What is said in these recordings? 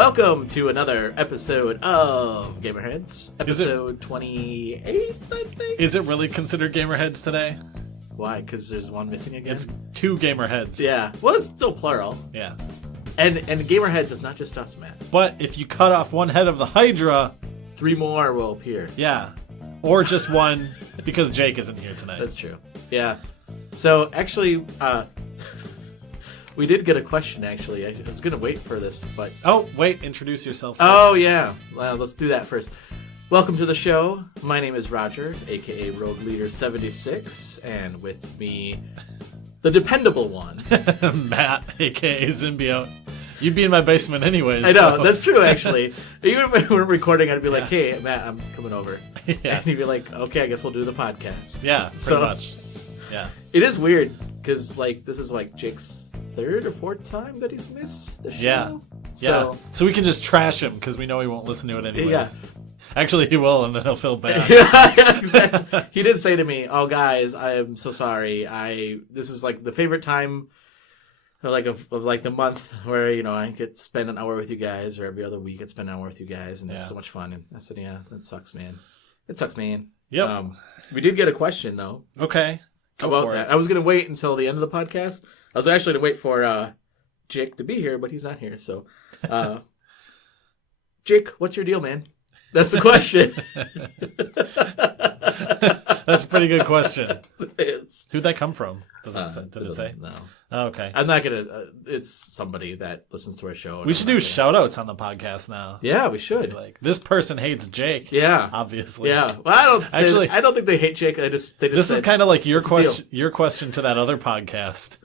Welcome to another episode of GamerHeads. Episode 28, I think? Is it really considered GamerHeads today? Why? Because there's one missing again? It's two GamerHeads. Yeah. Well, it's still plural. Yeah. And GamerHeads is not just us, man. But if you cut off one head of the Hydra... 3 more will appear. Yeah. Or just one, because Jake isn't here tonight. That's true. Yeah. So, actually, we did get a question, actually. I was going to wait for this, but... Oh, wait. Introduce yourself first. Oh, yeah. Well, let's do that first. Welcome to the show. My name is Roger, a.k.a. Rogue Leader 76, and with me, the dependable one. Matt, a.k.a. Symbiote. You'd be in my basement anyways. I know. So. That's true, actually. Even when we're recording, I'd be like, hey, Matt, I'm coming over. Yeah. And he'd be like, okay, I guess we'll do the podcast. Yeah, pretty much. Yeah. It is weird, because, this is, Jake's 3rd or 4th time that he's missed the show. Yeah. Yeah. So we can just trash him, because we know he won't listen to it anyways. Yeah. Actually, he will, and then he'll feel bad. Yeah, exactly. He did say to me, oh, guys, I am so sorry. This is, the favorite time of the month where, I get to spend an hour with you guys, or every other week I'd spend an hour with you guys, and it's so much fun. And I said, yeah, that sucks, man. It sucks, man. Yep. We did get a question, though. Okay. Go about for that. it. I was going to wait until the end of the podcast. I was actually going to wait for Jake to be here, but he's not here. So, Jake, what's your deal, man? That's the question. That's a pretty good question. It is. Who'd that come from? Did it say? No. Oh, okay. I'm not going to... it's somebody that listens to our show. We should do shout-outs on the podcast now. Yeah, we should. This person hates Jake. Yeah. Obviously. Yeah. Well, I don't think they hate Jake. This is kind of like your question to that other podcast.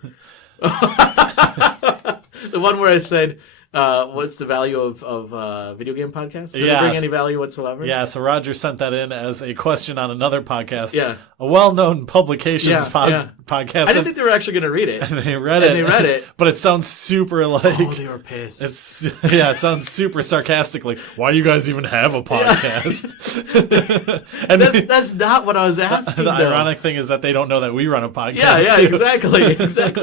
The one where I said... what's the value of video game podcasts? Does it bring any value whatsoever? Yeah, so Roger sent that in as a question on another podcast. Yeah. A well-known publications podcast. I didn't think they were actually going to read it. And they read it. But it sounds super Oh, they were pissed. It sounds super sarcastic. Why do you guys even have a podcast? Yeah. And that's not what I was asking, The ironic thing is that they don't know that we run a podcast. Yeah, exactly.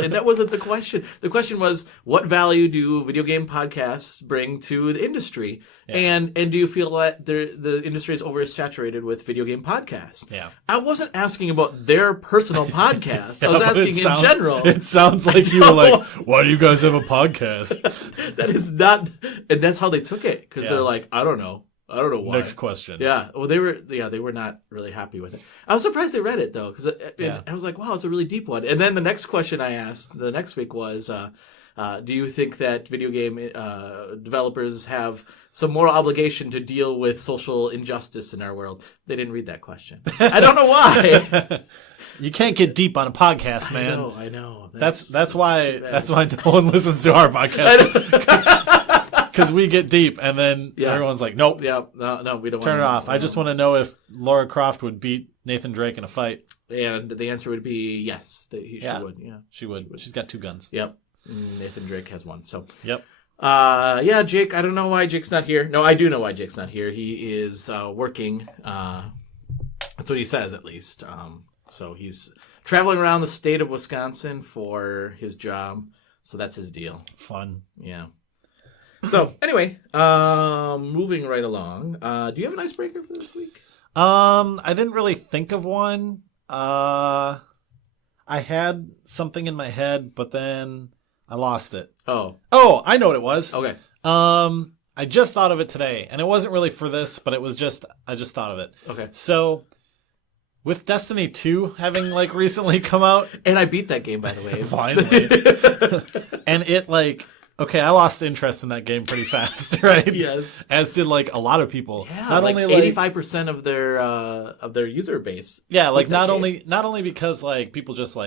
And that wasn't the question. The question was, what value do video game podcasts bring to the industry? Yeah. And do you feel that the industry is oversaturated with video game podcasts? Yeah. I wasn't asking about their personal podcast. I was asking in general. It sounds like you were like, why do you guys have a podcast? That is not, and that's how they took it, because they're like, I don't know why. Next question. Yeah. Well, they were not really happy with it. I was surprised they read it though, because I was like, wow, it's a really deep one. And then the next question I asked the next week was, do you think that video game developers have some moral obligation to deal with social injustice in our world? They didn't read that question. I don't know why. You can't get deep on a podcast, man. I know. That's why no one listens to our podcast. Because we get deep, and then everyone's like, nope. Yeah, no, we don't turn it off. I just want to know if Laura Croft would beat Nathan Drake in a fight. And the answer would be yes. She would. Yeah, she would. She's got 2 guns. Yep. Nathan Drake has 1. So. Yep. Jake. I don't know why Jake's not here. No, I do know why Jake's not here. He is working. That's what he says, at least. So he's traveling around the state of Wisconsin for his job. So that's his deal. Fun. Yeah. So anyway, moving right along. Do you have an icebreaker for this week? I didn't really think of one. I had something in my head, but then I lost it. Oh, I know what it was. Okay. I just thought of it today, and it wasn't really for this, but I just thought of it. Okay. So, with Destiny 2 having recently come out, and I beat that game, by the way. Finally. And it okay, I lost interest in that game pretty fast, right? Yes. As did a lot of people. Yeah, not only 85% of their user base. Yeah, not only because people just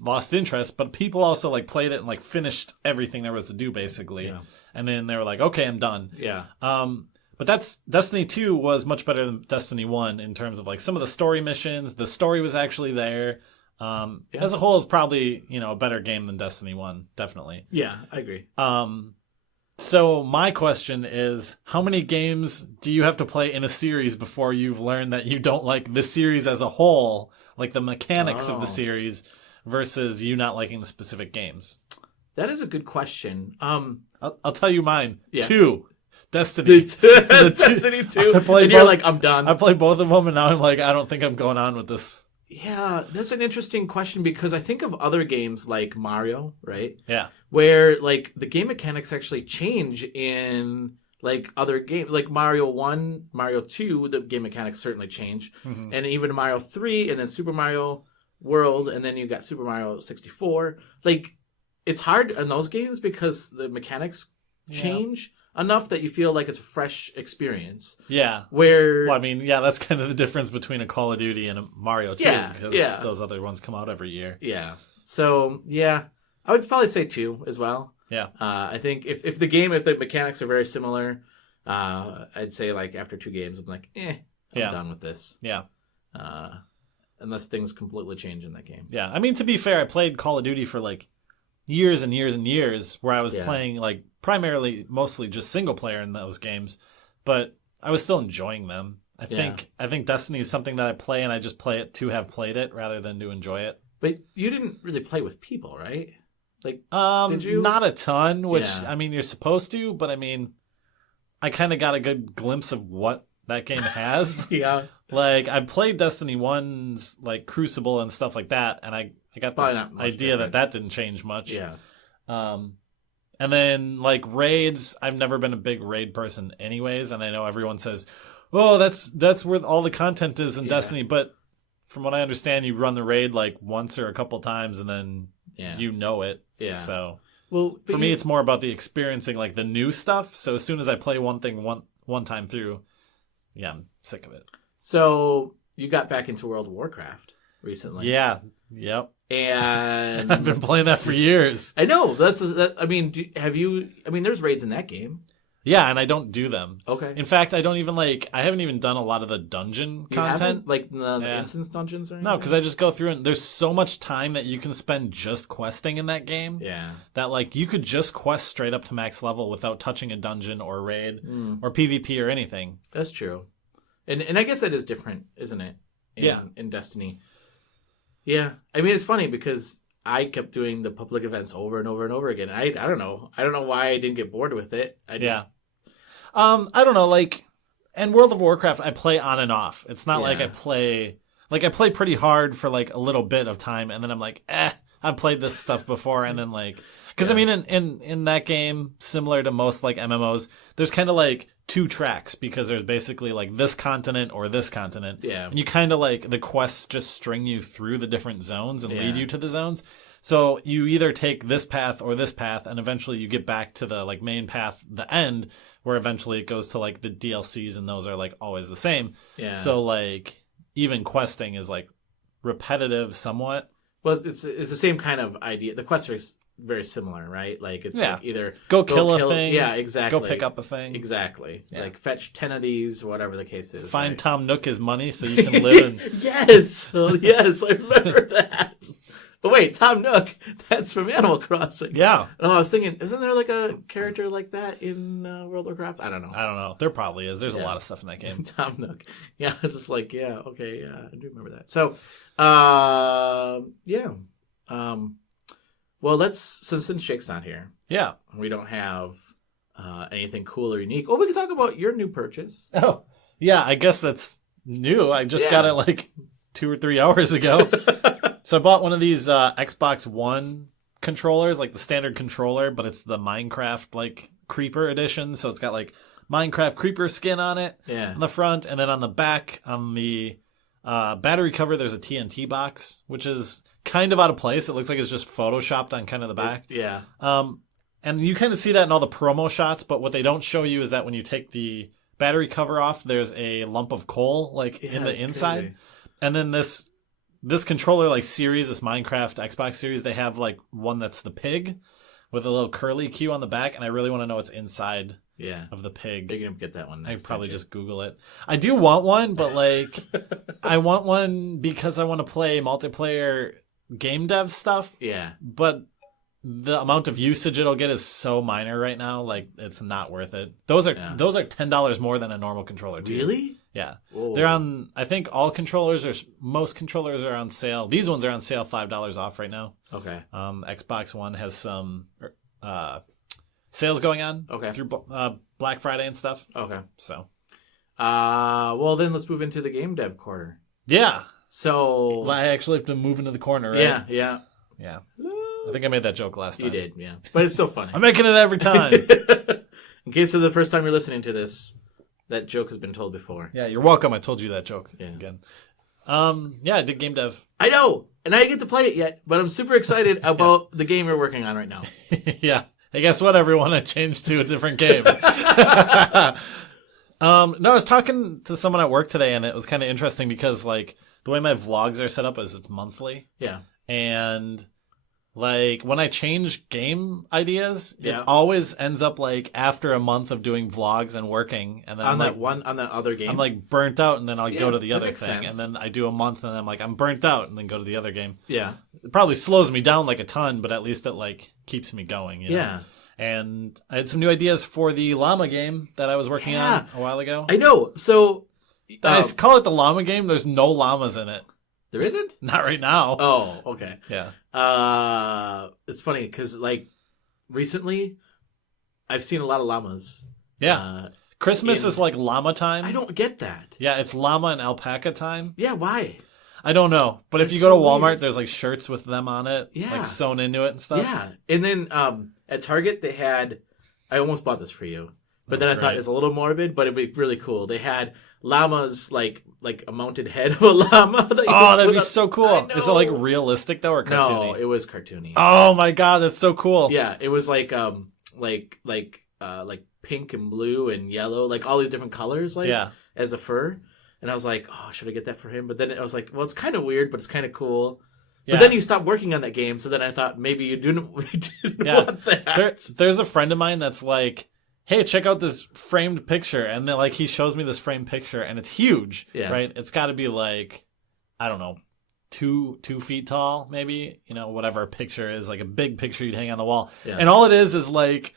lost interest, but people also played it and finished everything there was to do basically. Yeah. And then they were like, okay, I'm done. Yeah. But Destiny 2 was much better than Destiny 1 in terms of some of the story missions. The story was actually there. As a whole, it's probably a better game than Destiny 1, definitely. Yeah, I agree. So my question is, how many games do you have to play in a series before you've learned that you don't like the series as a whole, the mechanics of the series, versus you not liking the specific games? That is a good question. I'll tell you mine. Yeah. 2. Destiny. Destiny 2. And you're like, I'm done. I played both of them, and now I'm like, I don't think I'm going on with this. Yeah, that's an interesting question because I think of other games like Mario, right? Yeah. Where like the game mechanics actually change in like other games, like Mario 1, Mario 2, the game mechanics certainly change. Mm-hmm. And even Mario 3 and then Super Mario World and then you got Super Mario 64. Like it's hard in those games because the mechanics change enough that you feel like it's a fresh experience. Yeah. Where well, I mean, yeah, that's kind of the difference between a Call of Duty and a Mario 2 because those other ones come out every year. Yeah. So, yeah, I would probably say 2 as well. Yeah. I think if the mechanics are very similar, I'd say like after 2 games, I'm like, I'm done with this. Yeah. Unless things completely change in that game. Yeah. I mean, to be fair, I played Call of Duty for like years and years and years where I was playing like mostly just single player in those games, but I was still enjoying them. I think Destiny is something that I play and I just play it to have played it rather than to enjoy it. But you didn't really play with people, right? Like, did you? Not a ton, which I mean, you're supposed to, but I mean, I kind of got a good glimpse of what that game has. Yeah. Like I played Destiny 1's like Crucible and stuff like that, and I got the idea that didn't change much. Yeah. And then like raids, I've never been a big raid person anyways, and I know everyone says, "Oh, that's where all the content is in Destiny," but from what I understand, you run the raid like once or a couple times, and then you know it. Yeah. So for me, it's more about the experiencing like the new stuff. So as soon as I play one thing one time through, I'm sick of it. So you got back into World of Warcraft recently. Yeah. Yep. And I've been playing that for years. I know. I mean, there's raids in that game. Yeah, and I don't do them. Okay. In fact, I haven't even done a lot of the dungeon content. Like the instance dungeons or anything? No, because I just go through and there's so much time that you can spend just questing in that game. Yeah. That like you could just quest straight up to max level without touching a dungeon or raid or PvP or anything. That's true. And I guess that is different, isn't it? In Destiny. Yeah. I mean, it's funny because I kept doing the public events over and over and over again. I don't know. I don't know why I didn't get bored with it. I don't know. Like, in World of Warcraft, I play on and off. It's not like I play pretty hard for like a little bit of time, and then I'm like, I've played this stuff before, and then like, because I mean, in that game, similar to most like MMOs, there's kind of like 2 tracks because there's basically like this continent or this continent. Yeah. And you kind of like the quests just string you through the different zones and lead you to the zones. So you either take this path or this path, and eventually you get back to the like main path, the end, where eventually it goes to like the DLCs, and those are like always the same. Yeah. So like even questing is like repetitive somewhat. Well, it's the same kind of idea. The quests are very similar, right? Like it's like either go kill a thing, exactly. Go pick up a thing, exactly. Yeah. Like fetch 10 of these, whatever the case is. Find Tom Nook his money so you can live in. Yes, I remember that. But wait, Tom Nook, that's from Animal Crossing. Yeah. Oh, I was thinking, isn't there like a character like that in World of Warcraft? I don't know. There probably is. There's a lot of stuff in that game. Tom Nook. Yeah, it's just like, okay, I do remember that. So, well, since Shake's not here. Yeah. We don't have anything cool or unique. Oh, we can talk about your new purchase. Oh, yeah, I guess that's new. I just got it like 2 or 3 hours ago. So I bought one of these Xbox One controllers, like the standard controller, but it's the Minecraft like Creeper edition. So it's got like Minecraft Creeper skin on it on the front, and then on the back on the battery cover there's a TNT box, which is kind of out of place. It looks like it's just photoshopped on kind of the back. Yeah. And you kind of see that in all the promo shots, but what they don't show you is that when you take the battery cover off, there's a lump of coal like in the inside. Crazy. And then this controller like series, this Minecraft Xbox series, they have like one that's the pig with a little curly Q on the back, and I really want to know what's inside of the pig. You're gonna get that one next. I probably just Google it. I do want one, but like I want one because I want to play multiplayer game dev stuff. Yeah. But the amount of usage it'll get is so minor right now, like it's not worth it. Those are $10 more than a normal controller too. Really? Yeah. Whoa. They're on, I think most controllers are on sale. These ones are on sale $5 off right now. Okay. Xbox One has some sales going on. Okay. Through Black Friday and stuff. Okay. So. Well, then let's move into the game dev corner. Yeah. So I actually have to move into the corner, right? Yeah. I think I made that joke last time. You did, yeah. But it's still funny. I'm making it every time. In case it's the first time you're listening to this, that joke has been told before. Yeah, you're welcome. I told you that joke again. I did game dev. I know, and I didn't get to play it yet, but I'm super excited about the game you're working on right now. Yeah. Hey, guess what, everyone? I changed to a different game. No, I was talking to someone at work today, and it was kind of interesting because, like, the way my vlogs are set up is it's monthly. Yeah. And, like, when I change game ideas, Yeah. it always ends up, like, after a month of doing vlogs and working. And then On that other game? I'm, like, burnt out, and then I'll go to the that other makes thing. sense. And then I do a month, and I'm like, I'm burnt out, and then go to the other game. Yeah. It probably slows me down, like, a ton, but at least it, like, keeps me going, you know? Yeah. And I had some new ideas for the llama game that I was working on a while ago. I know. So I call it the llama game. There's no llamas in it. there isn't? Not right now. Oh, okay. Yeah. It's funny because like recently, I've seen a lot of llamas. Yeah. Christmas is like llama time. I don't get that. Yeah, it's llama and alpaca time. Yeah, why? I don't know. But if It's you go to so Walmart, weird. there's like shirts with them on it. Yeah. Like sewn into it and stuff. Yeah, and then at Target they had. I almost bought this for you, but then I thought great. it's a little morbid, but it'd be really cool. They had llamas like a mounted head of a llama. That you Oh, could that'd put be on- so I cool. Is it like know. realistic though or cartoony? No, it was cartoony. Oh my god, that's so cool. Yeah, it was like pink and blue and yellow, like all these different colors, like Yeah. as the fur. And I was like, oh, should I get that for him? But then I was like, well, it's kind of weird, but it's kind of cool. Yeah. But then you stopped working on that game, so then I thought maybe you didn't want that. There's a friend of mine that's like, hey, check out this framed picture. And then like he shows me this framed picture and it's huge. Yeah. Right? It's gotta be like, I don't know, 2 feet tall, maybe, you know, whatever a picture is, like a big picture you'd hang on the wall. Yeah. And all it is like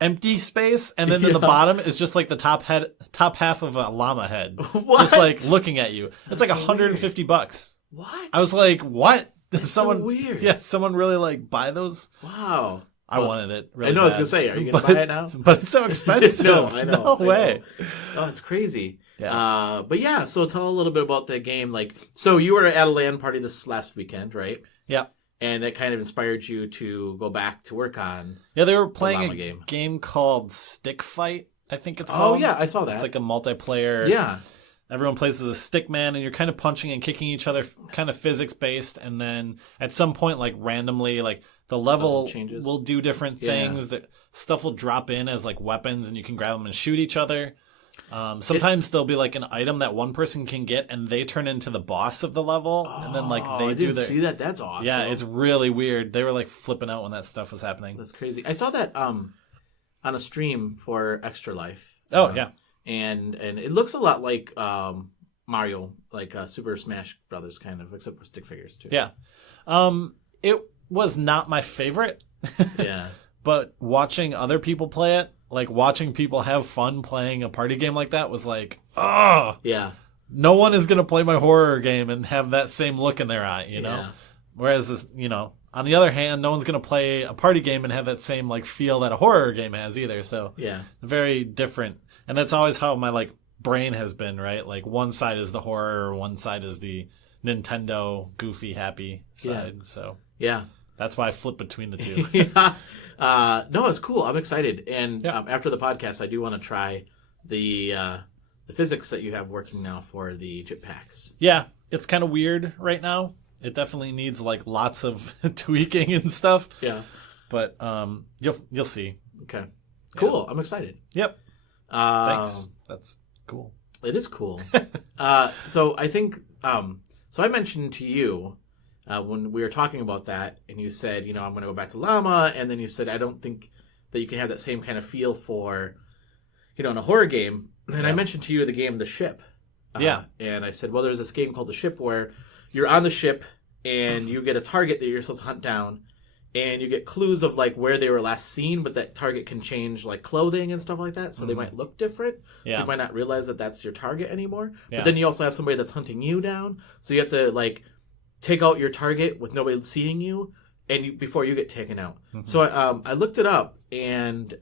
empty space, and then in the Yeah. bottom is just like the top half of a llama head. What? Just like looking at you. It's like That's so $150. What? I was like, what? Did That's someone so weird. Yeah, someone really like buy those? Wow. I Well, wanted it. Really I know. I was bad. gonna say, are you gonna But- buy it now? But it's so expensive. No, I know. No I way. know. Oh, it's crazy. Yeah. But yeah, so tell a little bit about the game. Like, so you were at a LAN party this last weekend, right? Yeah. And it kind of inspired you to go back to work on. Yeah, they were playing llama a game. game called Stick Fight, I think it's Oh called. yeah, I saw that. It's like a multiplayer. yeah. Everyone plays as a stick man, and you're kind of punching and kicking each other, kind of physics based. And then at some point, like randomly, like the level changes. will do different Yeah. things. That stuff will drop in as like weapons, and you can grab them and shoot each other. Sometimes there'll be like an item that one person can get, and they turn into the boss of the level, and then like Oh, they I do didn't their. see that. That's awesome. Yeah, it's really weird. They were like flipping out when that stuff was happening. That's crazy. I saw that on a stream for Extra Life. Oh yeah. And it looks a lot like Mario, like Super Smash Brothers, kind of, except for stick figures too. Yeah. It was not my favorite, Yeah. but watching other people play it, like watching people have fun playing a party game like that was like, oh, Yeah. no one is going to play my horror game and have that same look in their eye, you know? Yeah. Whereas, this, you know, on the other hand, no one's going to play a party game and have that same like feel that a horror game has either. So Yeah. very different. And that's always how my like brain has been, right? Like one side is the horror, one side is the Nintendo goofy happy side. So Yeah. that's why I flip between the two. Yeah. No, it's cool. I'm excited. And Yeah. after the podcast, I do want to try the physics that you have working now for the jetpacks. Yeah, it's kind of weird right now. It definitely needs like lots of tweaking and stuff. Yeah. But you'll see. Okay. Cool. I'm excited. Yep. Thanks. That's cool. It is cool. So I think, so I mentioned to you when we were talking about that, and you said, you know, I'm going to go back to llama, and then you said, I don't think that you can have that same kind of feel for, you know, in a horror game. And I mentioned to you the game The Ship. Yeah. And I said, well, there's this game called The Ship where you're on the ship and you get a target that you're supposed to hunt down, and you get clues of like where they were last seen, but that target can change like clothing and stuff like that, so they might look different. Yeah. So you might not realize that that's your target anymore. Yeah. But then you also have somebody that's hunting you down, so you have to like take out your target with nobody seeing you, and before you get taken out. So I looked it up, and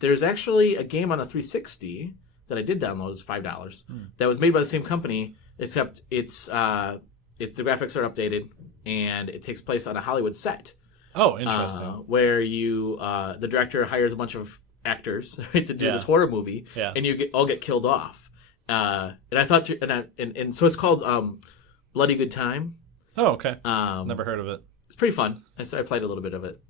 there's actually a game on a 360 that I did download. It's $5 that was made by the same company, except it's the graphics are updated, and it takes place on a Hollywood set. Oh, interesting. Where the director hires a bunch of actors to do this horror movie, and you all get killed off. And I thought, and so it's called Bloody Good Time. Oh, okay. Never heard of it. It's pretty fun. I played a little bit of it,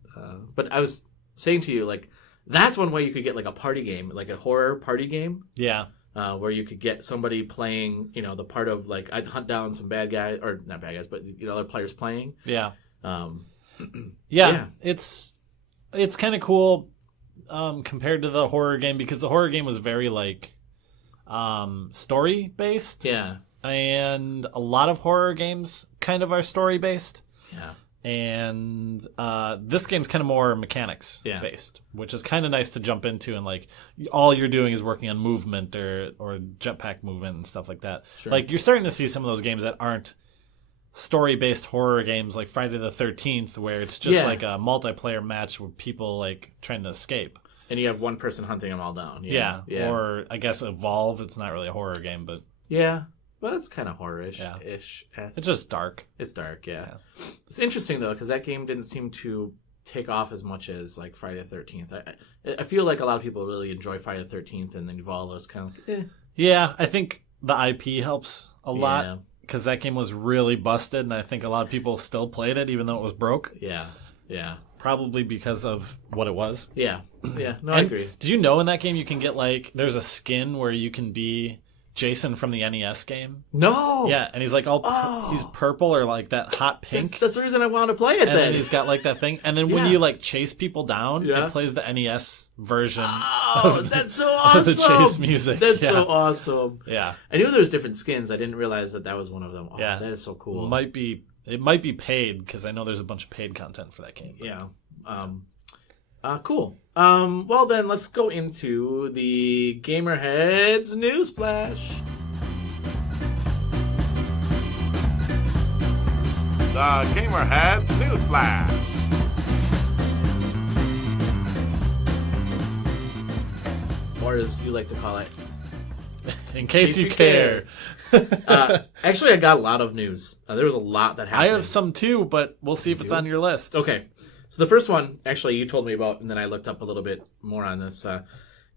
but I was saying to you, like, that's one way you could get like a party game, like a horror party game. Yeah. Where you could get somebody playing, the part of like I'd hunt down some bad guys, or not bad guys, but other players playing. Yeah. Yeah. It's kind of cool compared to the horror game, because the horror game was very like story based. Yeah. And a lot of horror games kind of are story based. Yeah. And this game's kind of more mechanics based, which is kind of nice to jump into, and like all you're doing is working on movement or jetpack movement and stuff like that. Sure. Like you're starting to see some of those games that aren't story based horror games, like Friday the 13th, where it's just like a multiplayer match with people like trying to escape. And you have one person hunting them all down. Yeah. Or I guess Evolve. It's not really a horror game, but well, it's kind of horror-ish. It's just dark. It's dark, yeah. It's interesting, though, because that game didn't seem to take off as much as, like, Friday the 13th. I feel like a lot of people really enjoy Friday the 13th, and then Evolve is kind of Yeah, I think the IP helps a lot, because that game was really busted, and I think a lot of people still played it, even though it was broke. Yeah. Probably because of what it was. Yeah. No, I agree. Did you know in that game you can get, like, there's a skin where you can be Jason from the NES game? No. Yeah, and he's like he's purple or like that hot pink. That's the reason I wanted to play it. And then he's got like that thing, and then when you like chase people down, it plays the NES version. Oh, that's so awesome! Of the chase music. That's so awesome. Yeah, I knew there was different skins. I didn't realize that was one of them. Oh, that is so cool. It might be paid, because I know there's a bunch of paid content for that game. Yeah. Cool. Well, then let's go into the GamerHeads news flash. The GamerHeads news flash. Or as you like to call it, in case you care. Actually, I got a lot of news. There was a lot that happened. I have some too, but we'll see if it's on your list. Okay. So the first one, actually, you told me about, and then I looked up a little bit more on this.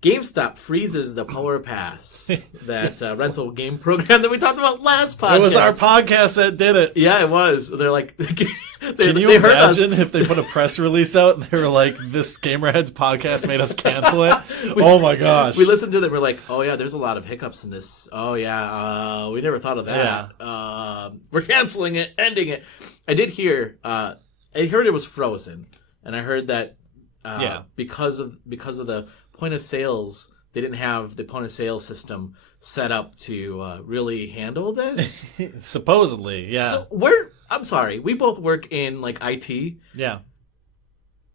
GameStop freezes the Power Pass, that rental game program that we talked about last podcast. It was our podcast that did it. Yeah, it was. They're like, can you imagine if they put a press release out and they were like, "This GamerHeads podcast made us cancel it"? Oh my gosh! We listened to them. We're like, "Oh yeah, there's a lot of hiccups in this. Oh yeah, we never thought of that. Yeah. We're canceling it, ending it." I did hear. I heard it was frozen, and I heard that because of the point of sales, they didn't have the point of sale system set up to really handle this. Supposedly, yeah. So I'm sorry, we both work in like IT. Yeah.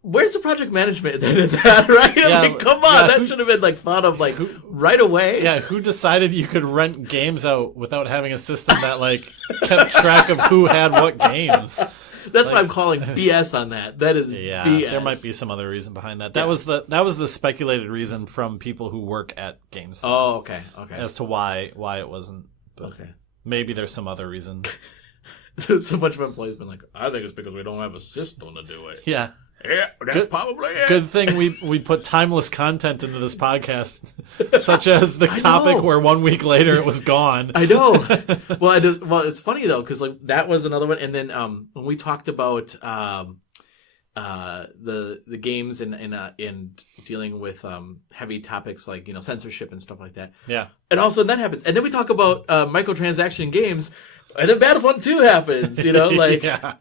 Where's the project management in that, right? Yeah, like, come on, that should have been like thought of like right away. Yeah, who decided you could rent games out without having a system that like kept track of who had what games? That's why I'm calling BS on that. That is BS. There might be some other reason behind that. That was the speculated reason from people who work at GameStop. Oh, okay. As to why it wasn't. But maybe there's some other reason. So much of employees been like, I think it's because we don't have a system to do it. Yeah. Yeah, that's probably it. Good thing we put timeless content into this podcast, such as the topic where 1 week later it was gone. I know. Well, it's funny though, because like that was another one, and then when we talked about the games and dealing with heavy topics like censorship and stuff like that. Yeah. And also that happens, and then we talk about microtransaction games, and then Battlefront 2 happens. Like. Yeah.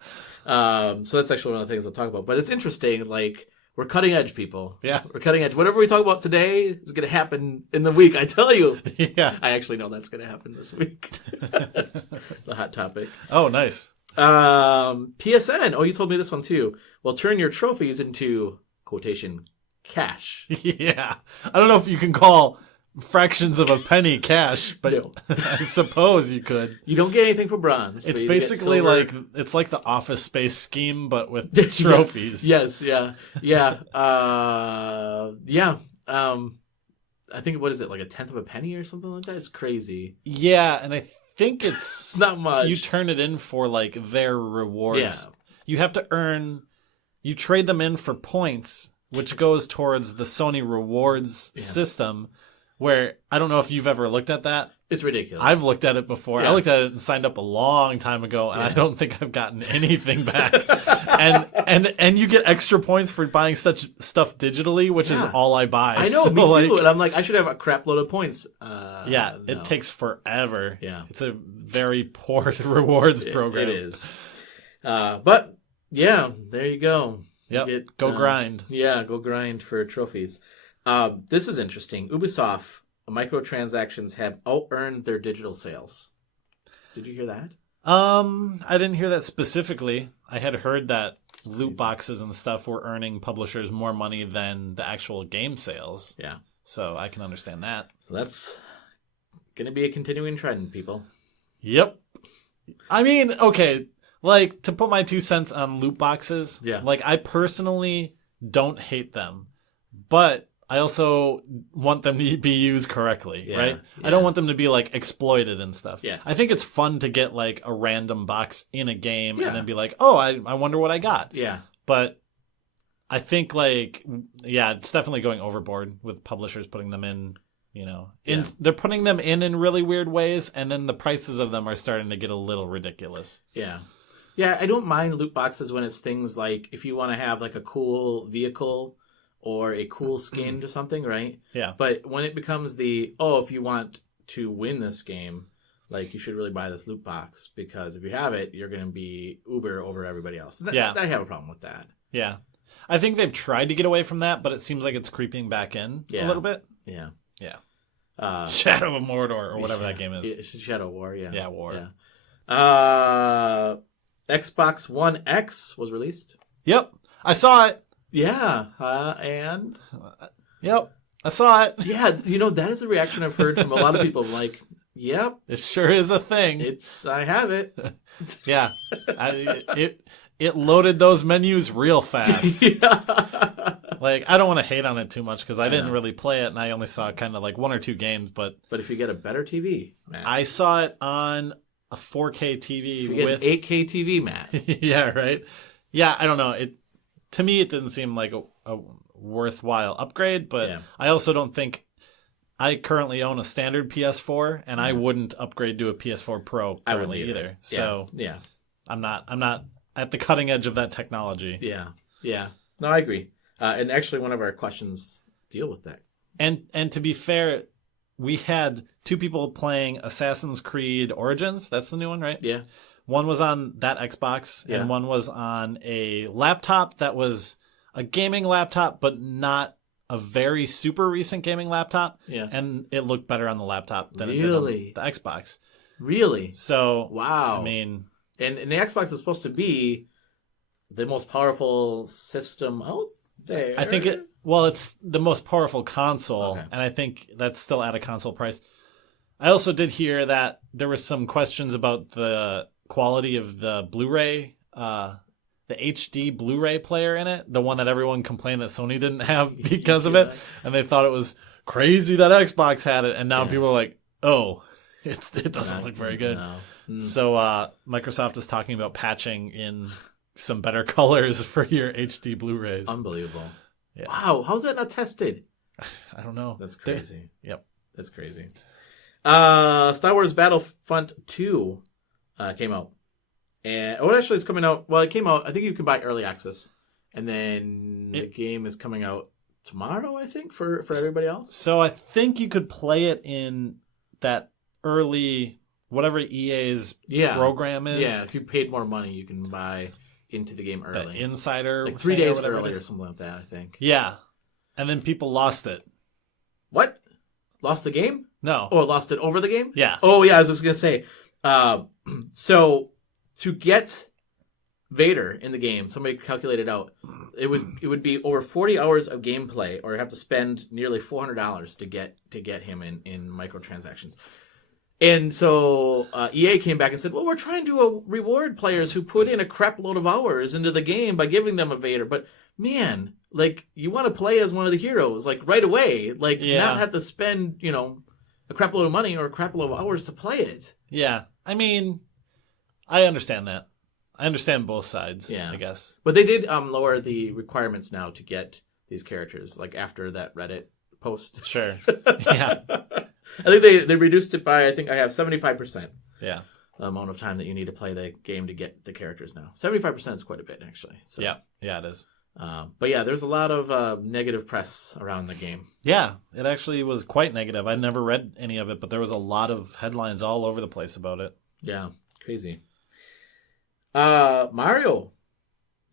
So that's actually one of the things we'll talk about. But it's interesting, like, we're cutting edge, people. Yeah. We're cutting edge. Whatever we talk about today is going to happen in the week, I tell you. Yeah. I actually know that's going to happen this week. The hot topic. Oh, nice. PSN. Oh, you told me this one too. Well, turn your trophies into, quotation, cash. Yeah. I don't know if you can call fractions of a penny cash, but No. I suppose you could. You don't get anything for bronze. It's but you get basically silver. it's like the Office Space scheme, but with trophies. Yes, yeah. I think, what is it, like a tenth of a penny or something like that? It's crazy. Yeah, and I think It's not much. you turn it in for like their rewards. Yeah. You have to you trade them in for points, which goes towards the Sony rewards system, where I don't know if you've ever looked at that. It's ridiculous. I've looked at it before. Yeah. I looked at it and signed up a long time ago, and I don't think I've gotten anything back. and you get extra points for buying such stuff digitally, which is all I buy. I know, So, me too. like, And I'm like, I should have a crap load of points. yeah, no. it takes forever. Yeah. It's a very poor rewards program. It is. But yeah, there you go. Yep. You get, Go grind. Yeah, go grind for trophies. This is interesting. Ubisoft microtransactions have out-earned their digital sales. Did you hear that? I didn't hear that specifically. I had heard that loot boxes and stuff were earning publishers more money than the actual game sales. Yeah. So I can understand that. So that's going to be a continuing trend, people. Yep. I mean, okay, like, to put my 2 cents on loot boxes, like, I personally don't hate them, but I also want them to be used correctly, right? I don't want them to be, like, exploited and stuff. Yes. I think it's fun to get, like, a random box in a game and then be like, oh, I wonder what I got. Yeah. But I think, like, yeah, it's definitely going overboard with publishers putting them in, you know. They're putting them in really weird ways, and then the prices of them are starting to get a little ridiculous. Yeah. Yeah, I don't mind loot boxes when it's things like if you want to have, like, a cool vehicle or a cool skin to something, right? Yeah. But when it becomes if you want to win this game, like, you should really buy this loot box, because if you have it, you're going to be Uber over everybody else. I have a problem with that. Yeah. I think they've tried to get away from that, but it seems like it's creeping back in a little bit. Yeah. Yeah. Shadow of Mordor, or whatever that game is. Shadow War, yeah. Yeah, War. Yeah. Xbox One X was released. Yep. I saw it. Yeah. And? Yep. I saw it. Yeah, that is a reaction I've heard from a lot of people. Like, yep. It sure is a thing. I have it. Yeah. It loaded those menus real fast. Yeah. Like, I don't want to hate on it too much because I didn't really play it, and I only saw kind of like 1 or 2 games. But if you get a better TV, Matt. I saw it on a 4K TV with an 8K TV, Matt. Yeah, right. Yeah, I don't know. To me, it didn't seem like a worthwhile upgrade, but I also don't think I currently own a standard PS4, and I wouldn't upgrade to a PS4 Pro currently either. So yeah, I'm not at the cutting edge of that technology. Yeah. No, I agree. And actually, one of our questions deal with that. And to be fair, we had 2 people playing Assassin's Creed Origins. That's the new one, right? Yeah. One was on that Xbox, and one was on a laptop that was a gaming laptop, but not a very super recent gaming laptop. Yeah. And it looked better on the laptop than it did on the Xbox. Really? So, wow. I mean... And the Xbox is supposed to be the most powerful system out there. I think it's the most powerful console, and I think that's still at a console price. I also did hear that there was some questions about the quality of the Blu-ray, the HD Blu-ray player in it, the one that everyone complained that Sony didn't have because of it, and they thought it was crazy that Xbox had it, and now people are like, oh, it doesn't look very good. No. So Microsoft is talking about patching in some better colors for your HD Blu-rays. Unbelievable. Yeah. Wow, how's that not tested? I don't know. That's crazy. Yep. That's crazy. Star Wars Battlefront 2 came out. And actually it's coming out. Well, it came out. I think you can buy early access. And then the game is coming out tomorrow, I think, for everybody else. So I think you could play it in that early, whatever EA's program is. Yeah, if you paid more money, you can buy into the game early. The Insider. Like 3 days early or something like that, I think. Yeah. And then people lost it. What? Lost the game? No. Oh, lost it over the game? Yeah. Oh, yeah, I was just going to say. So, to get Vader in the game, somebody calculated out, it would be over 40 hours of gameplay, or have to spend nearly $400 to get him in microtransactions. And so EA came back and said, well, we're trying to reward players who put in a crap load of hours into the game by giving them a Vader. But man, like, you want to play as one of the heroes, like, right away. Like, not have to spend, a crap load of money or a crap load of hours to play it. Yeah. I mean, I understand that. I understand both sides, I guess. But they did lower the requirements now to get these characters, like, after that Reddit post. Sure. Yeah. I think they reduced it by, I think I have 75%. Yeah. The amount of time that you need to play the game to get the characters now. 75% is quite a bit, actually. So, yeah, it is. But yeah, there's a lot of negative press around the game. Yeah, it actually was quite negative. I never read any of it, but there was a lot of headlines all over the place about it. Yeah, crazy. Mario.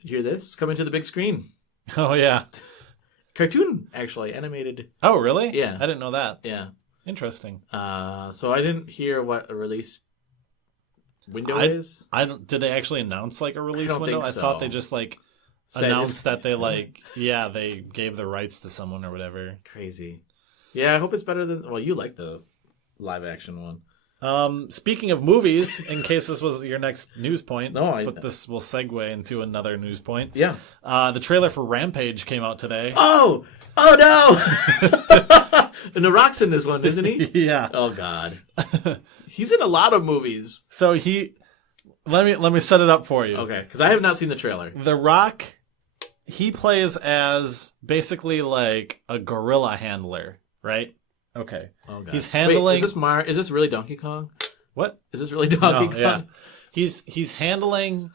Did you hear this? It's coming to the big screen. Oh, yeah. Cartoon, actually, animated. Oh, really? Yeah. I didn't know that. Yeah. Interesting. So I didn't hear what a release window is. Did they actually announce like a release window? Think so. I thought they just like announced that they they gave the rights to someone or whatever. Crazy. Yeah, I hope it's better than. Well, you like the live action one. Speaking of movies, in case this was your next news point, but this will segue into another news point. Yeah. The trailer for Rampage came out today. Oh no! And The Rock's in this one, isn't he? Yeah. Oh God. He's in a lot of movies. So let me set it up for you. Okay, because I have not seen the trailer. The Rock, he plays as basically like a gorilla handler, right? Okay. Oh, God. He's handling. Wait, is this really Donkey Kong? What? Is this really Donkey Kong? Yeah. He's handling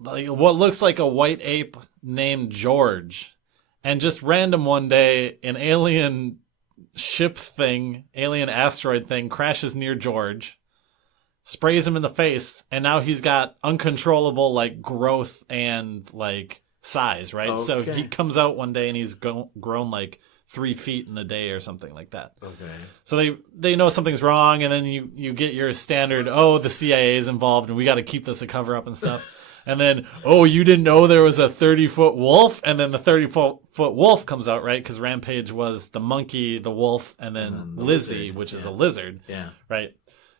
like what looks like a white ape named George, and just random one day an alien asteroid thing crashes near George, sprays him in the face, and now he's got uncontrollable like growth and like size, right? Okay. So he comes out one day and he's grown like 3 feet in a day or something like that. Okay. So they know something's wrong, and then you get your standard, the CIA is involved and we got to keep this a cover up and stuff. And then, you didn't know there was a 30-foot wolf? And then the 30-foot wolf comes out, right? Because Rampage was the monkey, the wolf, and then Lizzie, lizard. which is a lizard. Yeah. Right?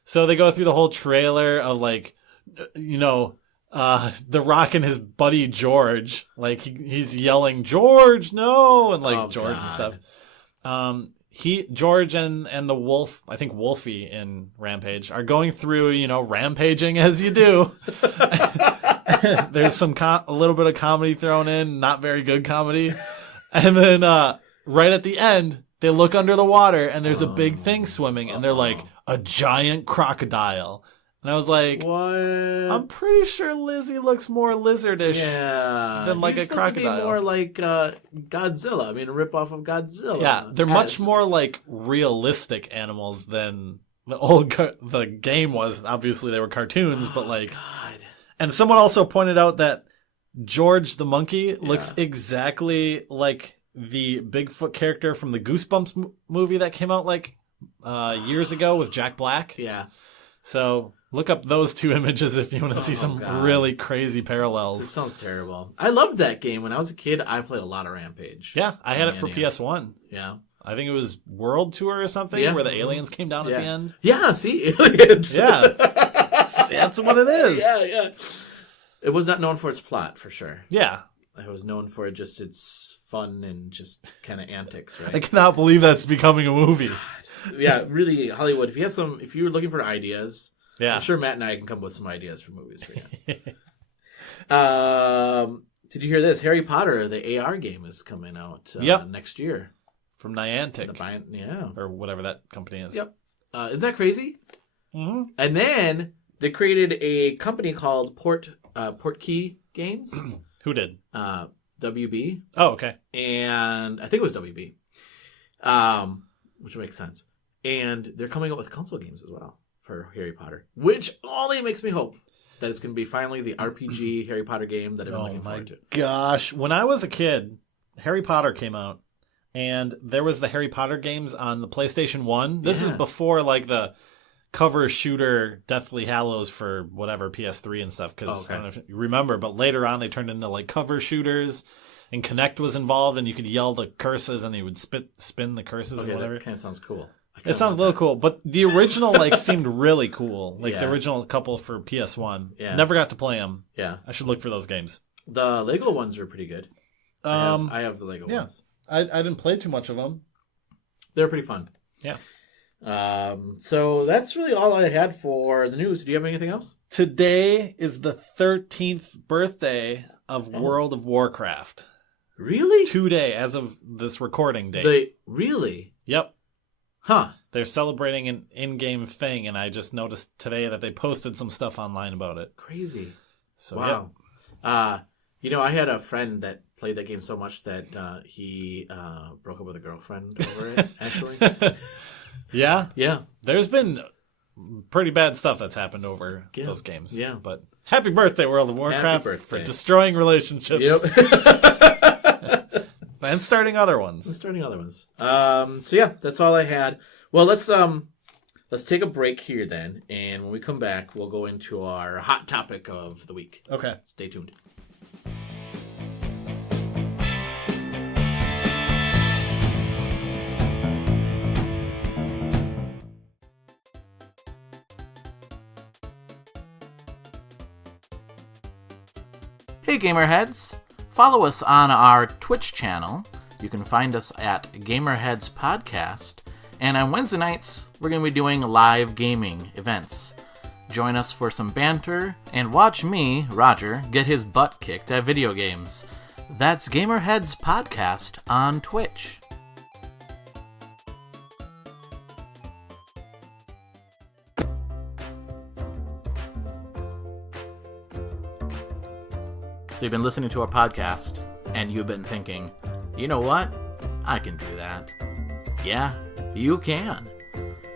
So they go through the whole trailer of, like, The Rock and his buddy George. Like, he's yelling, George, no! And, like, George God. and stuff. George and the wolf, I think Wolfie in Rampage, are going through, rampaging as you do. There's a little bit of comedy thrown in, not very good comedy. And then right at the end, they look under the water and there's a big thing swimming and they're like, a giant crocodile. And I was like, what? I'm pretty sure Lizzie looks more lizardish than like a crocodile. To be more like Godzilla. I mean, a ripoff of Godzilla. Yeah, they're much more like realistic animals than the game was. Obviously, they were cartoons, but like. God. And someone also pointed out that George the monkey looks exactly like the Bigfoot character from the Goosebumps movie that came out like years ago with Jack Black. Yeah. So look up those two images if you want to see some really crazy parallels. This sounds terrible. I loved that game. When I was a kid, I played a lot of Rampage. Yeah, I had it for PS1. Yeah. I think it was World Tour or something where the aliens came down at the end. Yeah, see? Aliens. Yeah. That's what it is. Yeah. It was not known for its plot, for sure. Yeah. It was known for just its fun and just kind of antics, right? I cannot believe that's becoming a movie. Yeah, really, Hollywood. If you're looking for ideas, I'm sure Matt and I can come up with some ideas for movies for you. Did you hear this? Harry Potter, the AR game, is coming out next year. From Niantic. Or whatever that company is. Yep. Isn't that crazy? Mm-hmm. And then they created a company called Portkey Games. Who did? WB. Oh, okay. And I think it was WB. Which makes sense. And they're coming up with console games as well for Harry Potter, which only makes me hope that it's going to be finally the RPG Harry Potter game that I'm looking forward to. Gosh, when I was a kid, Harry Potter came out, and there was the Harry Potter games on the PlayStation 1. This is before like the cover shooter Deathly Hallows for whatever PS3 and stuff. Because I don't know if you remember, but later on they turned into like cover shooters, and Kinect was involved, and you could yell the curses, and they would spin the curses and whatever. That kind of sounds cool. It sounds a little cool, but the original like seemed really cool. Like the original couple for PS1. Yeah. Never got to play them. Yeah. I should look for those games. The Lego ones are pretty good. I have the Lego ones. I didn't play too much of them. They're pretty fun. Yeah. So that's really all I had for the news. Do you have anything else? Today is the 13th birthday of World of Warcraft. Really? Today, as of this recording date. Really? Yep. Huh. They're celebrating an in-game thing, and I just noticed today that they posted some stuff online about it. Crazy. So, wow. Yep. I had a friend that played that game so much that he broke up with a girlfriend over it, actually. Yeah? Yeah. There's been pretty bad stuff that's happened over those games. Yeah. But happy birthday, World of Warcraft, for destroying relationships. Yep. And starting other ones. So yeah, that's all I had. Well, let's take a break here then, and when we come back, we'll go into our hot topic of the week. Okay. So stay tuned. Hey GamerHeads! Follow us on our Twitch channel. You can find us at GamerHeads Podcast. And on Wednesday nights, we're going to be doing live gaming events. Join us for some banter and watch me, Roger, get his butt kicked at video games. That's GamerHeads Podcast on Twitch. So you've been listening to our podcast, and you've been thinking, you know what? I can do that. Yeah, you can.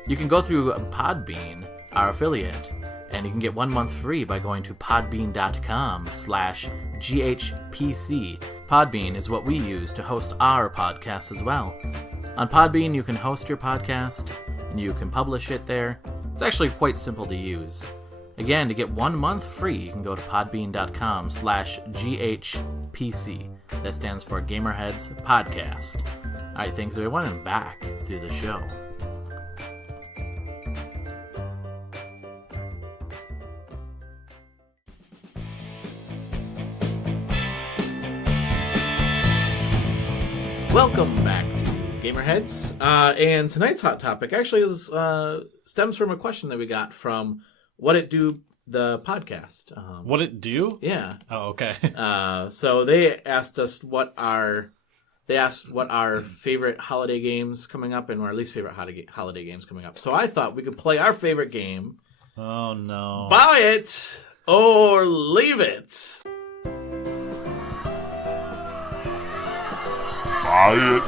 You can go through Podbean, our affiliate, and you can get 1 month free by going to podbean.com/GHPC. Podbean is what we use to host our podcast as well. On Podbean, you can host your podcast, and you can publish it there. It's actually quite simple to use. Again, to get 1 month free, you can go to podbean.com/GHPC. That stands for GamerHeads Podcast. All right, thanks everyone, and back to the show. Welcome back to GamerHeads. And tonight's hot topic actually stems from a question that we got from What It Do, the podcast. What It Do? Yeah. Oh, okay. So they asked us what our favorite holiday games coming up and our least favorite holiday games coming up. So I thought we could play our favorite game. Oh, no. Buy it or leave it. Buy it.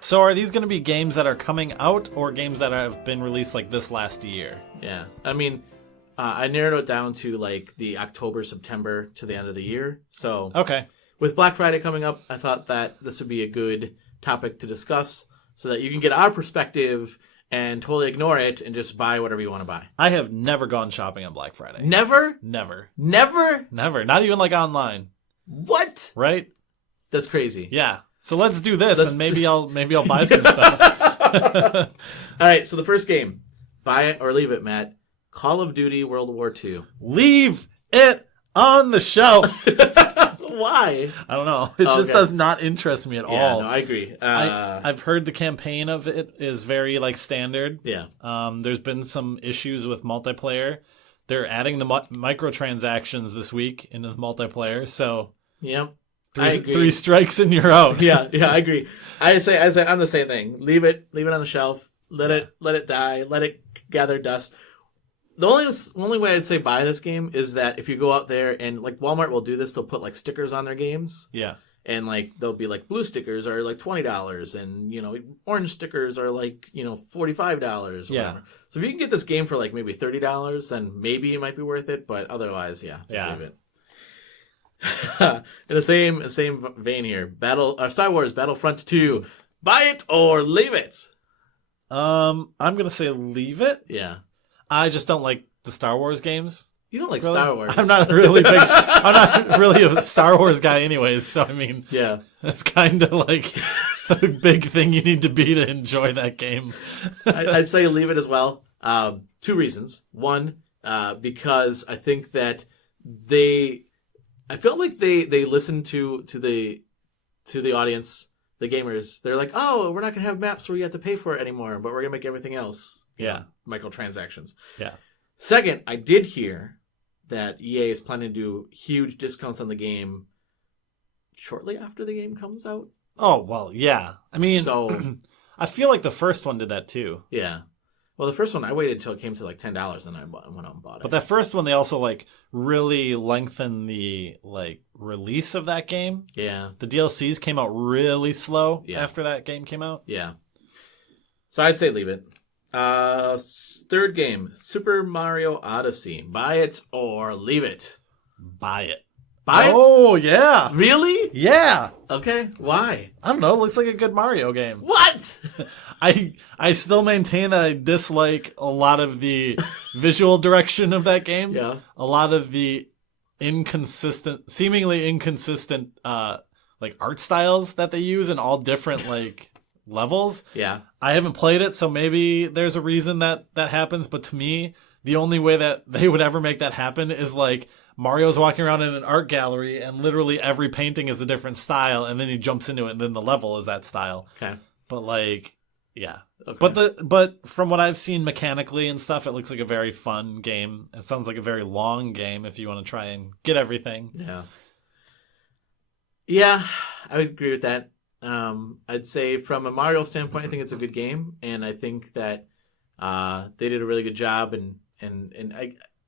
So are these going to be games that are coming out or games that have been released like this last year? Yeah. I mean, I narrowed it down to like the October, September to the end of the year. So okay. With Black Friday coming up, I thought that this would be a good topic to discuss so that you can get our perspective and totally ignore it and just buy whatever you want to buy. I have never gone shopping on Black Friday. Never? Never. Never? Never. Not even like online. What? Right? That's crazy. Yeah. So let's do this, and maybe I'll buy some stuff. All right. So the first game, buy it or leave it, Matt. Call of Duty World War II. Leave it on the shelf. Why? I don't know. It just does not interest me at all. No, I agree. I've heard the campaign of it is very like standard. Yeah. There's been some issues with multiplayer. They're adding the microtransactions this week into the multiplayer. So yeah. Three strikes and you're out. Yeah, I agree. I say I'm the same thing. Leave it on the shelf. Let it die. Let it gather dust. The only way I'd say buy this game is that if you go out there and like Walmart will do this, they'll put like stickers on their games. Yeah. And like they'll be like blue stickers are like $20 and orange stickers are like $45 or whatever. So if you can get this game for like maybe $30, then maybe it might be worth it, but otherwise, just leave it. In the same vein here, Star Wars Battlefront 2. Buy it or leave it. I'm gonna say leave it. Yeah. I just don't like the Star Wars games. You don't like Really? Star Wars. I'm not really a Star Wars guy anyways, so I mean, Yeah. that's kind of like the big thing you need to be to enjoy that game. I'd say leave it as well. 2 reasons. One, because I think that I felt like they listened to the audience, the gamers. They're like, oh, we're not gonna have maps where you have to pay for it anymore, but we're gonna make everything else, microtransactions. Yeah. Second, I did hear that EA is planning to do huge discounts on the game shortly after the game comes out. Oh well, yeah. I mean, So I feel like the first one did that too. yeah. Well, the first one I waited until it came to like $10, and I went out and bought it. But that first one, they also like really lengthened the like release of that game. Yeah. The DLCs came out really slow Yes. after that game came out. Yeah. So I'd say leave it. Third game, Super Mario Odyssey. Buy it or leave it. Buy it. Buy it? Oh yeah, Really? yeah. Okay. Why? I don't know. It looks like a good Mario game. What? I still maintain that I dislike a lot of the visual direction of that game. Yeah. A lot of the seemingly inconsistent, like art styles that they use in all different like levels. Yeah. I haven't played it, so maybe there's a reason that happens. But to me, the only way that they would ever make that happen is like Mario's walking around in an art gallery and literally every painting is a different style, and then he jumps into it and then the level is that style. Okay. But like, yeah. Okay. But from what I've seen mechanically and stuff, it looks like a very fun game. It sounds like a very long game if you want to try and get everything. Yeah. Yeah, I would agree with that. I'd say from a Mario standpoint, I think it's a good game, and I think that they did a really good job, and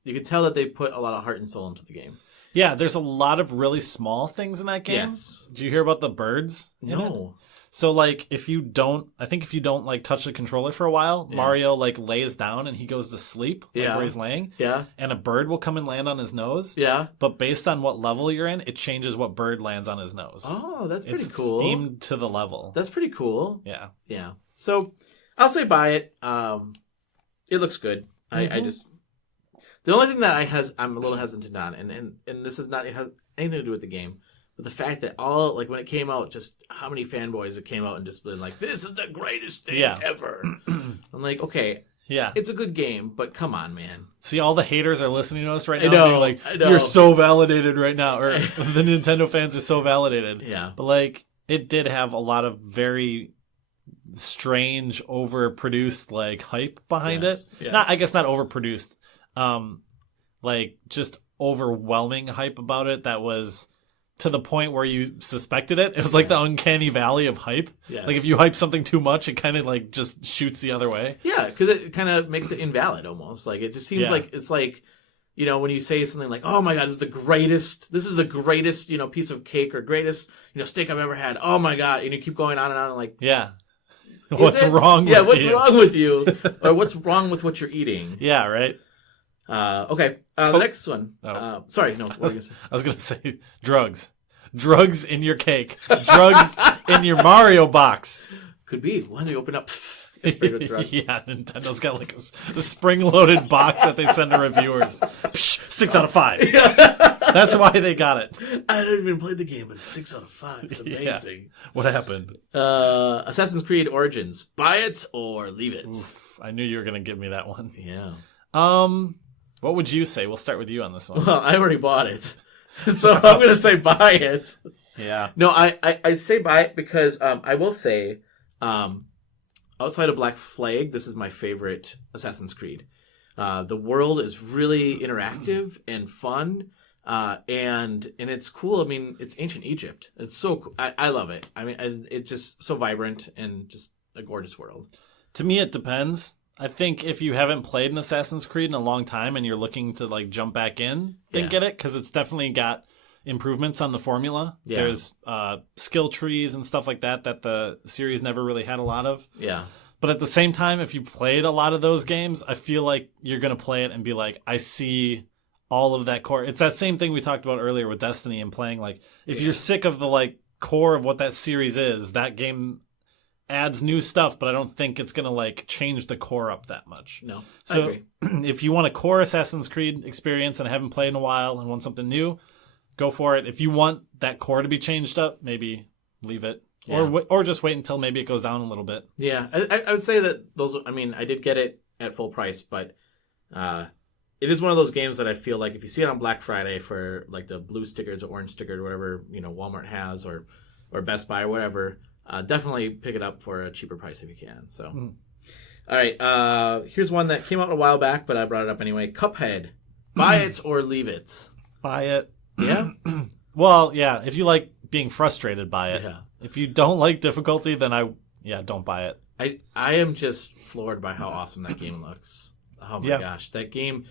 you could tell that they put a lot of heart and soul into the game. Yeah, there's a lot of really small things in that game. Yes. Did you hear about the birds? in it? No. So like if you don't like touch the controller for a while, Yeah. Mario like lays down and he goes to sleep like, Yeah. where he's laying, Yeah. and a bird will come and land on his nose. Yeah. But based on what level you're in, it changes what bird lands on his nose. Oh, that's pretty It's cool. themed to the level. That's pretty cool. Yeah. Yeah. So I'll say buy it. It looks good. I Mhm. just the only thing that I'm a little hesitant on, and this is not, it has anything to do with the game, but the fact that all, like when it came out, just how many fanboys it came out and just been like, this is the greatest thing Yeah. ever. I'm like, okay, Yeah. it's a good game, but come on, man. See, all the haters are listening to us right I now know, being like, I know. you're so validated right now, or the Nintendo fans are so validated. Yeah. But like, it did have a lot of very strange, overproduced like hype behind Yes, it. yes. I guess not overproduced. Like just overwhelming hype about it that was to the point where you suspected it. It was like the uncanny valley of hype. Yes. Like if you hype something too much, it kind of like just shoots the other way. Yeah, because it kind of makes it invalid almost. Like it just seems Yeah. like it's like, you know, when you say something like, "Oh my God, this is the greatest, you know, piece of cake or greatest, you know, steak I've ever had." Oh my God, and you keep going on and on, and like, Yeah. is What's it? wrong Yeah, with what's you? wrong with you, or what's wrong with what you're eating? Yeah, right? Okay, the next one. Oh. Sorry, no. What were you gonna say? I was going to say drugs. Drugs in your cake. Drugs in your Mario box. Could be when they open up. It's pretty good drugs. Yeah, Nintendo's got like a spring-loaded box that they send to reviewers. Psh, 6 out of 5. That's why they got it. I haven't even played the game, but 6 out of 5. It's amazing. What happened? Assassin's Creed Origins. Buy it or leave it. Oof, I knew you were going to give me that one. Yeah. What would you say? We'll start with you on this one. Well, I already bought it, so I'm going to say buy it. Yeah. No, I say buy it because I will say, outside of Black Flag, this is my favorite Assassin's Creed. The world is really interactive and fun, and it's cool. I mean, it's ancient Egypt. It's so cool. I love it. I mean, it's just so vibrant and just a gorgeous world. To me, it depends. I think if you haven't played an Assassin's Creed in a long time and you're looking to like jump back in, then Yeah. get it, because it's definitely got improvements on the formula. Yeah. There's skill trees and stuff like that the series never really had a lot of. Yeah. But at the same time, if you played a lot of those games, I feel like you're going to play it and be like, I see all of that core. It's that same thing we talked about earlier with Destiny and playing, like, if you're sick of the, like, core of what that series is, that game adds new stuff, but I don't think it's going to, like, change the core up that much. No, so I agree. If you want a core Assassin's Creed experience and haven't played in a while and want something new, go for it. If you want that core to be changed up, maybe leave it. Yeah. Or just wait until maybe it goes down a little bit. Yeah, I would say that those, I mean, I did get it at full price, but it is one of those games that I feel like if you see it on Black Friday for like the blue stickers or orange stickers or whatever, you know, Walmart has or Best Buy or whatever, definitely pick it up for a cheaper price if you can. So, All right, here's one that came out a while back, but I brought it up anyway. Cuphead. Buy it or leave it? Buy it. Yeah? Well, yeah, if you like being frustrated by it. Yeah. If you don't like difficulty, then don't buy it. I am just floored by how awesome that game looks. Oh my gosh, that game,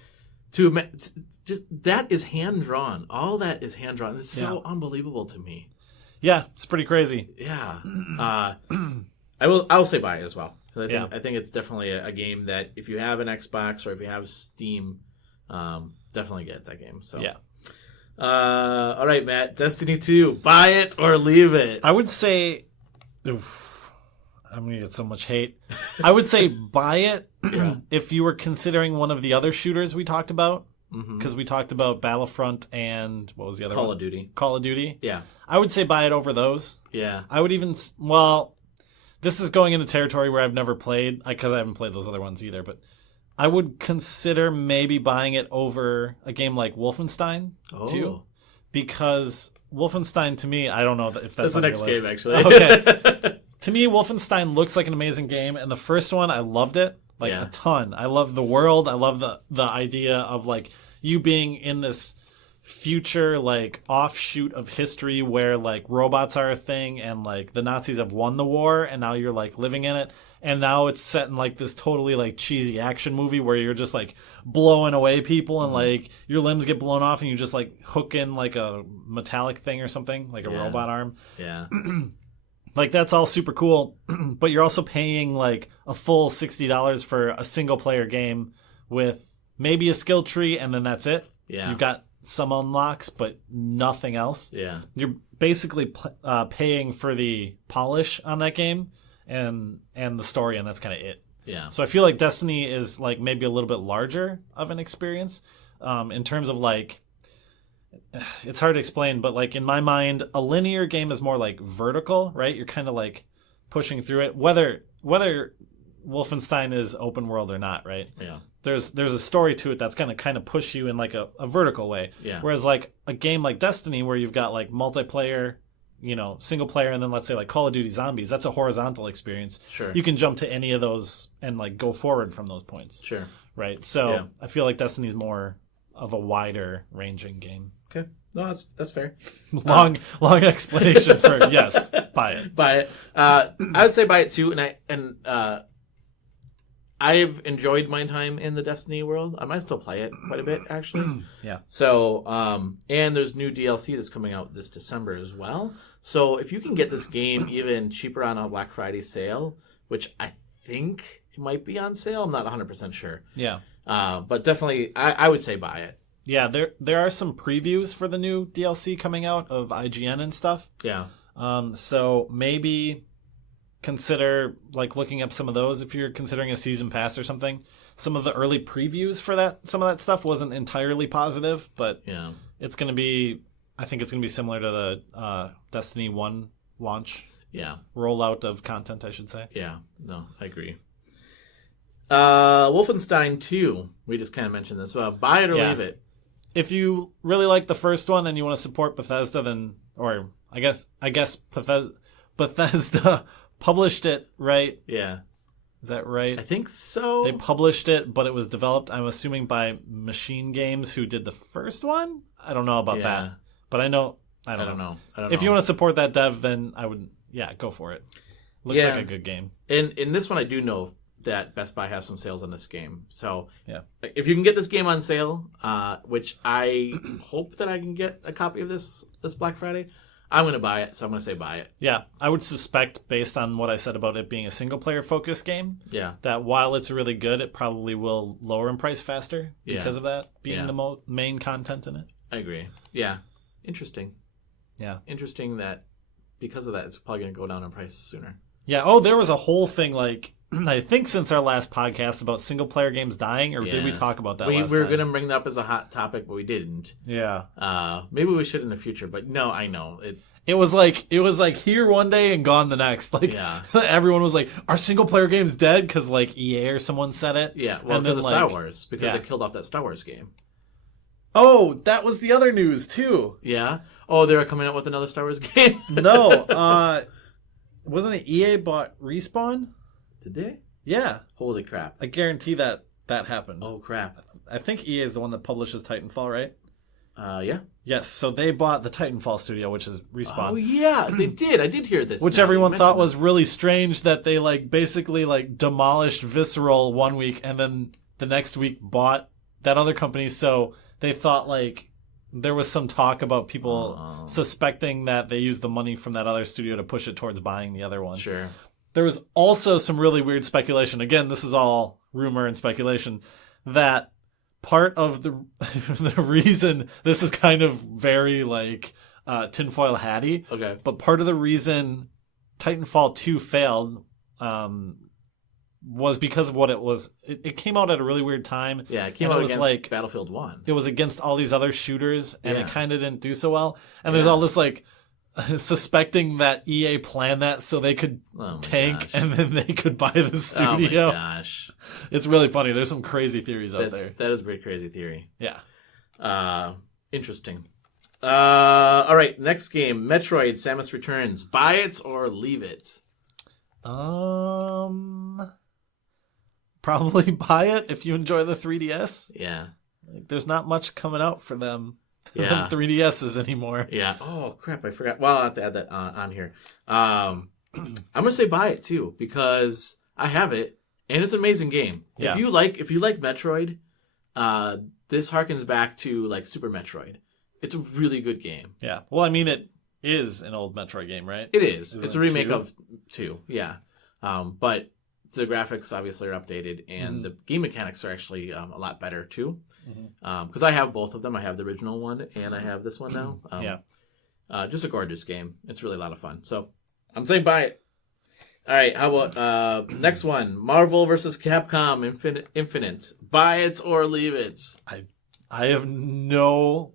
just that is hand drawn. All that is hand drawn. It's so unbelievable to me. Yeah, it's pretty crazy. Yeah, I'll say buy it as well. I think it's definitely a game that if you have an Xbox or if you have Steam, definitely get that game. So yeah. All right, Matt. Destiny 2. Buy it or leave it. I would say, I'm gonna get so much hate. I would say buy it if you were considering one of the other shooters we talked about, because we talked about Battlefront and what was the other one? Call of Duty. Call of Duty. Yeah. I would say buy it over those. Yeah. I would even this is going into territory where I've never played because I haven't played those other ones either, but I would consider maybe buying it over a game like Wolfenstein too, because Wolfenstein to me, I don't know if that's the next game actually. Okay, to me, Wolfenstein looks like an amazing game, and the first one I loved it a ton. I love the world. I love the idea of like you being in this future like offshoot of history where like robots are a thing and like the Nazis have won the war and now you're like living in it. And now it's set in like this totally like cheesy action movie where you're just like blowing away people and like your limbs get blown off and you just like hook in like a metallic thing or something, like a robot arm. Yeah. Like that's all super cool, but you're also paying like a full $60 for a single player game with maybe a skill tree and then that's it. Yeah. You've got some unlocks, but nothing else. Yeah. You're basically paying for the polish on that game and the story, and that's kind of it. Yeah. So I feel like Destiny is like maybe a little bit larger of an experience in terms of like, it's hard to explain, but like in my mind, a linear game is more like vertical, right? You're kind of like pushing through it, whether Wolfenstein is open world or not, right? Yeah. There's a story to it that's going to kind of push you in like a vertical way. Yeah. Whereas like a game like Destiny where you've got like multiplayer, you know, single player, and then let's say like Call of Duty Zombies, that's a horizontal experience. Sure. You can jump to any of those and like go forward from those points. Sure. Right. So I feel like Destiny's more of a wider ranging game. Okay. No, that's fair. Long explanation for yes, buy it. Buy it. I would say buy it too, and I've enjoyed my time in the Destiny world. I might still play it quite a bit, actually. Yeah. So, and there's new DLC that's coming out this December as well. So if you can get this game even cheaper on a Black Friday sale, which I think it might be on sale, I'm not 100% sure. Yeah. But definitely, I would say buy it. Yeah, there are some previews for the new DLC coming out of IGN and stuff. Yeah. So maybe consider like looking up some of those if you're considering a season pass or something. Some of the early previews for some of that stuff wasn't entirely positive, but yeah, it's going to be, I think it's going to be similar to the Destiny 1 launch. Yeah. Rollout of content, I should say. Yeah. No, I agree. Wolfenstein 2, we just kind of mentioned this. Buy it or leave it. If you really like the first one and you want to support Bethesda, then, or I guess Bethesda published it, right? Yeah. Is that right? I think so. They published it, but it was developed, I'm assuming, by Machine Games, who did the first one? I don't know about that. But I don't know. If you want to support that dev, then I would, go for it. Looks like a good game. And in this one, I do know that Best Buy has some sales on this game. So if you can get this game on sale, which I hope that I can get a copy of this Black Friday, I'm going to buy it, so I'm going to say buy it. Yeah, I would suspect, based on what I said about it being a single-player focused game, that while it's really good, it probably will lower in price faster because of that being the main content in it. I agree. Yeah. Interesting. Yeah. Interesting that because of that, it's probably going to go down in price sooner. Yeah. Oh, there was a whole thing, like, I think since our last podcast about single-player games dying, or did we talk about that last time? We were going to bring that up as a hot topic, but we didn't. Yeah. Maybe we should in the future, but no, I know. It was like here one day and gone the next. Like everyone was like, "Are single player games dead?" Because like EA or someone said it. Yeah, well, because of Star Wars, because they killed off that Star Wars game. Oh, that was the other news too. Yeah. Oh, they're coming out with another Star Wars game. No, wasn't it EA bought Respawn? Did they? Yeah. Holy crap! I guarantee that happened. Oh crap! I think EA is the one that publishes Titanfall, right? Yeah. Yes, so they bought the Titanfall studio, which is Respawn. Oh yeah, they did. I did hear this. Which everyone thought was really strange that they like basically like demolished Visceral one week and then the next week bought that other company. So they thought like there was some talk about people suspecting that they used the money from that other studio to push it towards buying the other one. Sure. There was also some really weird speculation. Again, this is all rumor and speculation that part of the reason, this is kind of very like tinfoil hatty, but part of the reason Titanfall 2 failed was because of what it was. It came out at a really weird time. Yeah, it came out against like Battlefield 1. It was against all these other shooters, and it kind of didn't do so well. And there's all this like suspecting that EA planned that so they could tank and then they could buy the studio. Oh my gosh. It's really funny. There's some crazy theories out there. That is a pretty crazy theory. Yeah. Interesting. All right, next game, Metroid Samus Returns. Buy it or leave it? Probably buy it if you enjoy the 3DS. Yeah. There's not much coming out for them. Yeah. 3DSs anymore. Yeah. Oh, crap. I forgot. Well, I'll have to add that on here. I'm going to say buy it, too, because I have it, and it's an amazing game. Yeah. If you like Metroid, this harkens back to, like, Super Metroid. It's a really good game. Yeah. Well, I mean, it is an old Metroid game, right? It is. It's a remake of 2, yeah. But the graphics, obviously, are updated, and the game mechanics are actually a lot better, too. Because I have both of them. I have the original one and I have this one now. Just a gorgeous game. It's really a lot of fun. So I'm saying buy it. All right. How about next one? Marvel vs. Capcom Infinite. Buy it or leave it. I have no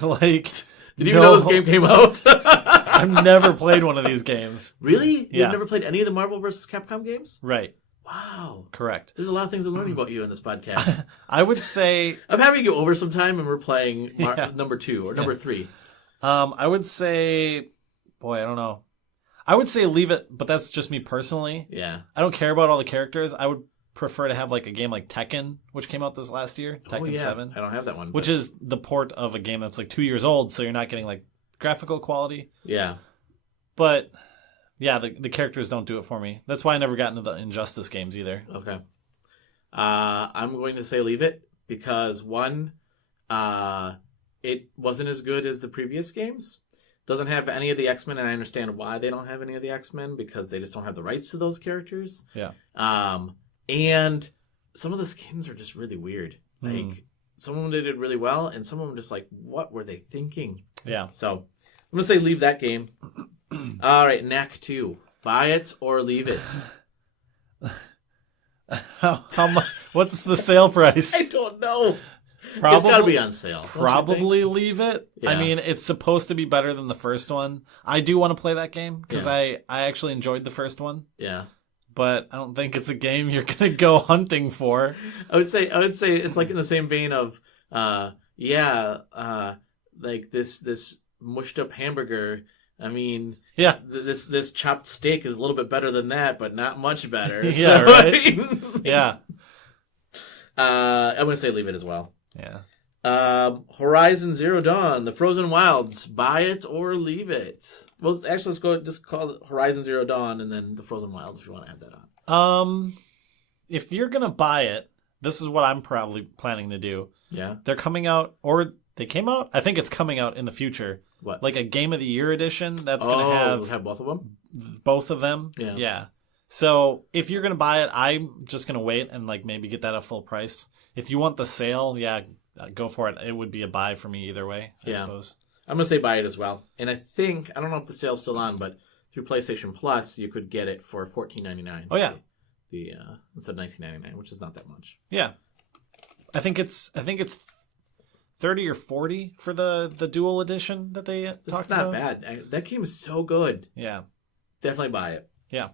like. Did you even know this game came out? I've never played one of these games. Really? Yeah. You've never played any of the Marvel vs. Capcom games? Right. Wow. Correct. There's a lot of things I'm learning about you in this podcast. I would say I'm having you over sometime and we're playing number 2 or number 3. I would say, boy, I don't know. I would say leave it, but that's just me personally. Yeah. I don't care about all the characters. I would prefer to have like a game like Tekken, which came out this last year. Tekken 7. I don't have that one. Which is the port of a game that's like 2 years old, so you're not getting like graphical quality. Yeah. But yeah, the characters don't do it for me. That's why I never got into the Injustice games either. Okay. I'm going to say leave it because, one, it wasn't as good as the previous games. Doesn't have any of the X-Men, and I understand why they don't have any of the X-Men, because they just don't have the rights to those characters. Yeah. And some of the skins are just really weird. Like, some of them did it really well, and some of them just like, what were they thinking? Yeah. So, I'm going to say leave that game. All right, Knack 2. Buy it or leave it? How much? What's the sale price? I don't know. Probably, it's got to be on sale. Probably leave it. Yeah. I mean, it's supposed to be better than the first one. I do want to play that game because I actually enjoyed the first one. Yeah. But I don't think it's a game you're going to go hunting for. I would say it's like in the same vein of, like this mushed up hamburger. I mean, yeah, this chopped steak is a little bit better than that, but not much better. Yeah, so, right. Yeah. I'm gonna say leave it as well. Yeah. Horizon Zero Dawn, The Frozen Wilds. Buy it or leave it. Well, actually, let's go. Just call it Horizon Zero Dawn, and then The Frozen Wilds if you want to add that on. If you're gonna buy it, this is what I'm probably planning to do. Yeah. They're coming out, or they came out. I think it's coming out in the future. What? Like a Game of the Year edition that's going to have both of them? Both of them? Yeah. Yeah. So if you're going to buy it, I'm just going to wait and like maybe get that at full price. If you want the sale, yeah, go for it. It would be a buy for me either way, I suppose. I'm going to say buy it as well. And I don't know if the sale's still on, but through PlayStation Plus, you could get it for $14.99. Oh, yeah. Instead of $19.99, which is not that much. Yeah. I think it's 30 or 40 for the dual edition that they talked about. It's not bad. That game is so good. Yeah. Definitely buy it. Yeah.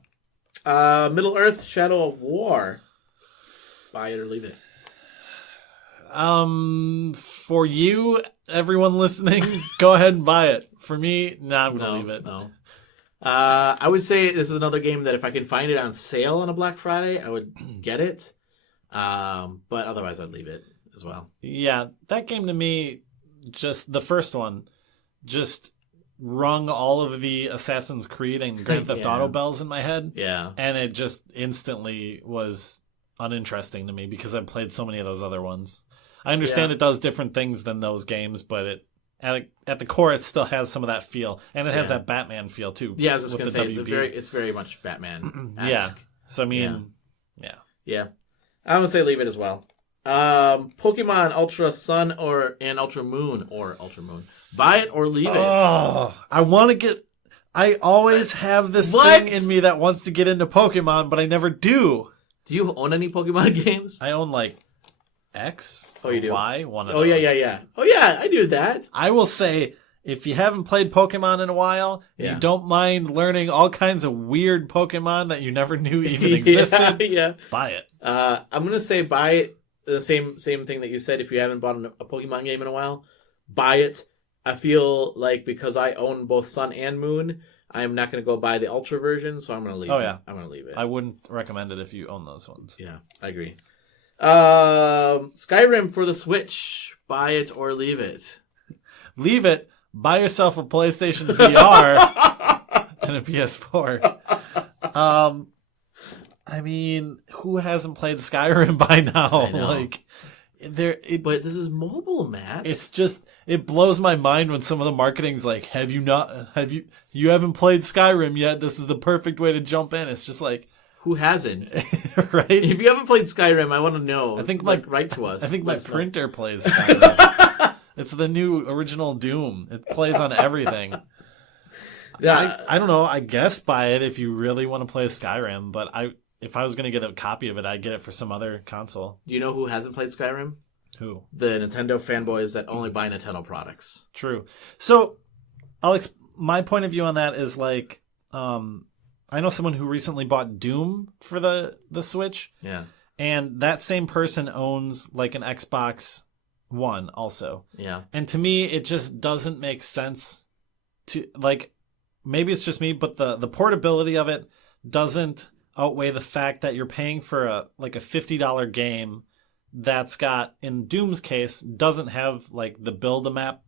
Middle-earth: Shadow of War. Buy it or leave it. For you, everyone listening, go ahead and buy it. For me, I'm going to leave it. No. I would say this is another game that if I can find it on sale on a Black Friday, I would get it. But otherwise, I'd leave it as well. Yeah, that game to me, just the first one, just rung all of the Assassin's Creed and Grand Theft Auto bells in my head. Yeah. And it just instantly was uninteresting to me because I've played so many of those other ones. I understand it does different things than those games, but at the core, it still has some of that feel. And it has that Batman feel, too. Yeah, I was just going to say, it's very much Batman-esque. Yeah. So, I mean, yeah. Yeah. I would say leave it as well. Pokemon Ultra Sun and Ultra Moon. Buy it or leave it. Oh, I want to get... I always have this thing in me that wants to get into Pokemon, but I never do. Do you own any Pokemon games? I own, like, X. Oh, you do? Y, one of those. Yeah. Oh, yeah, I do that. I will say, if you haven't played Pokemon in a while, you don't mind learning all kinds of weird Pokemon that you never knew even existed, buy it. I'm going to say buy it. The same thing that you said. If you haven't bought a Pokemon game in a while, buy it. I feel like because I own both Sun and Moon, I'm not going to go buy the Ultra version, so I'm going to leave it. Yeah. I'm going to leave it. I wouldn't recommend it if you own those ones. Yeah, I agree. Skyrim for the Switch. Buy it or leave it. Leave it. Buy yourself a PlayStation VR and a PS4. I mean, who hasn't played Skyrim by now? Like, but this is mobile, Matt. It's just, it blows my mind when some of the marketing's like, you haven't played Skyrim yet. This is the perfect way to jump in. It's just like, who hasn't? Right? If you haven't played Skyrim, I want to know. I think write to us. I think my printer plays Skyrim. It's the new original Doom. It plays on everything. Yeah, I don't know. I guess buy it if you really want to play Skyrim. But if I was going to get a copy of it, I'd get it for some other console. Do you know who hasn't played Skyrim? Who? The Nintendo fanboys that only buy Nintendo products. True. So, my point of view on that is like, I know someone who recently bought Doom for the Switch. Yeah. And that same person owns like an Xbox One also. Yeah. And to me, it just doesn't make sense to, like, maybe it's just me, but the portability of it doesn't outweigh the fact that you're paying for a $50 game that's got, in Doom's case, doesn't have like the build a map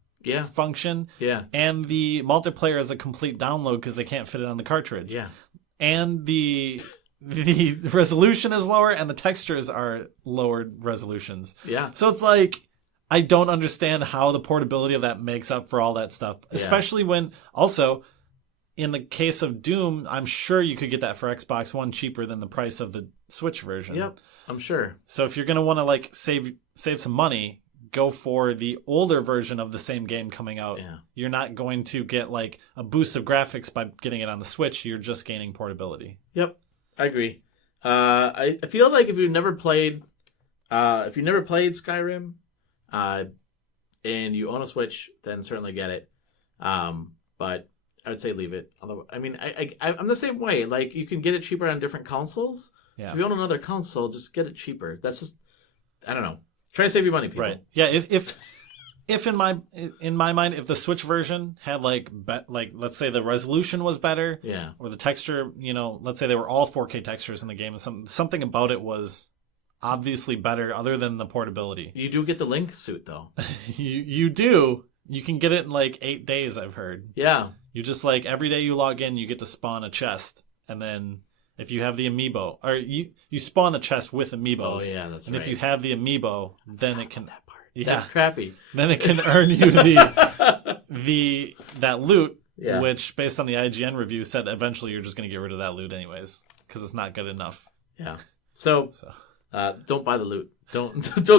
function. Yeah. And the multiplayer is a complete download because they can't fit it on the cartridge. Yeah. And the resolution is lower and the textures are lowered resolutions. Yeah. So it's like, I don't understand how the portability of that makes up for all that stuff. Especially when, also, in the case of Doom, I'm sure you could get that for Xbox One cheaper than the price of the Switch version. Yep, I'm sure. So if you're going to want to like save some money, go for the older version of the same game coming out. Yeah. You're not going to get like a boost of graphics by getting it on the Switch. You're just gaining portability. Yep, I agree. I feel like if you've never played Skyrim, and you own a Switch, then certainly get it. But I would say leave it. Although, I mean, I'm the same way. Like, you can get it cheaper on different consoles. Yeah. So if you own another console, just get it cheaper. That's just, I don't know. Try to save you money, people. Right. Yeah. If in my mind, if the Switch version had like let's say the resolution was better, or the texture, let's say they were all 4K textures in the game, and something about it was obviously better, other than the portability. You do get the Link suit though. you do. You can get it in like 8 days, I've heard. Yeah. You just like every day you log in, you get to spawn a chest, and then if you have the amiibo, or you spawn the chest with amiibos. Oh yeah, that's and right. if you have the amiibo, then it can. That part. That's crappy. Then it can earn you that loot, which based on the IGN review said eventually you're just going to get rid of that loot anyways because it's not good enough. Yeah. So don't buy the loot. Don't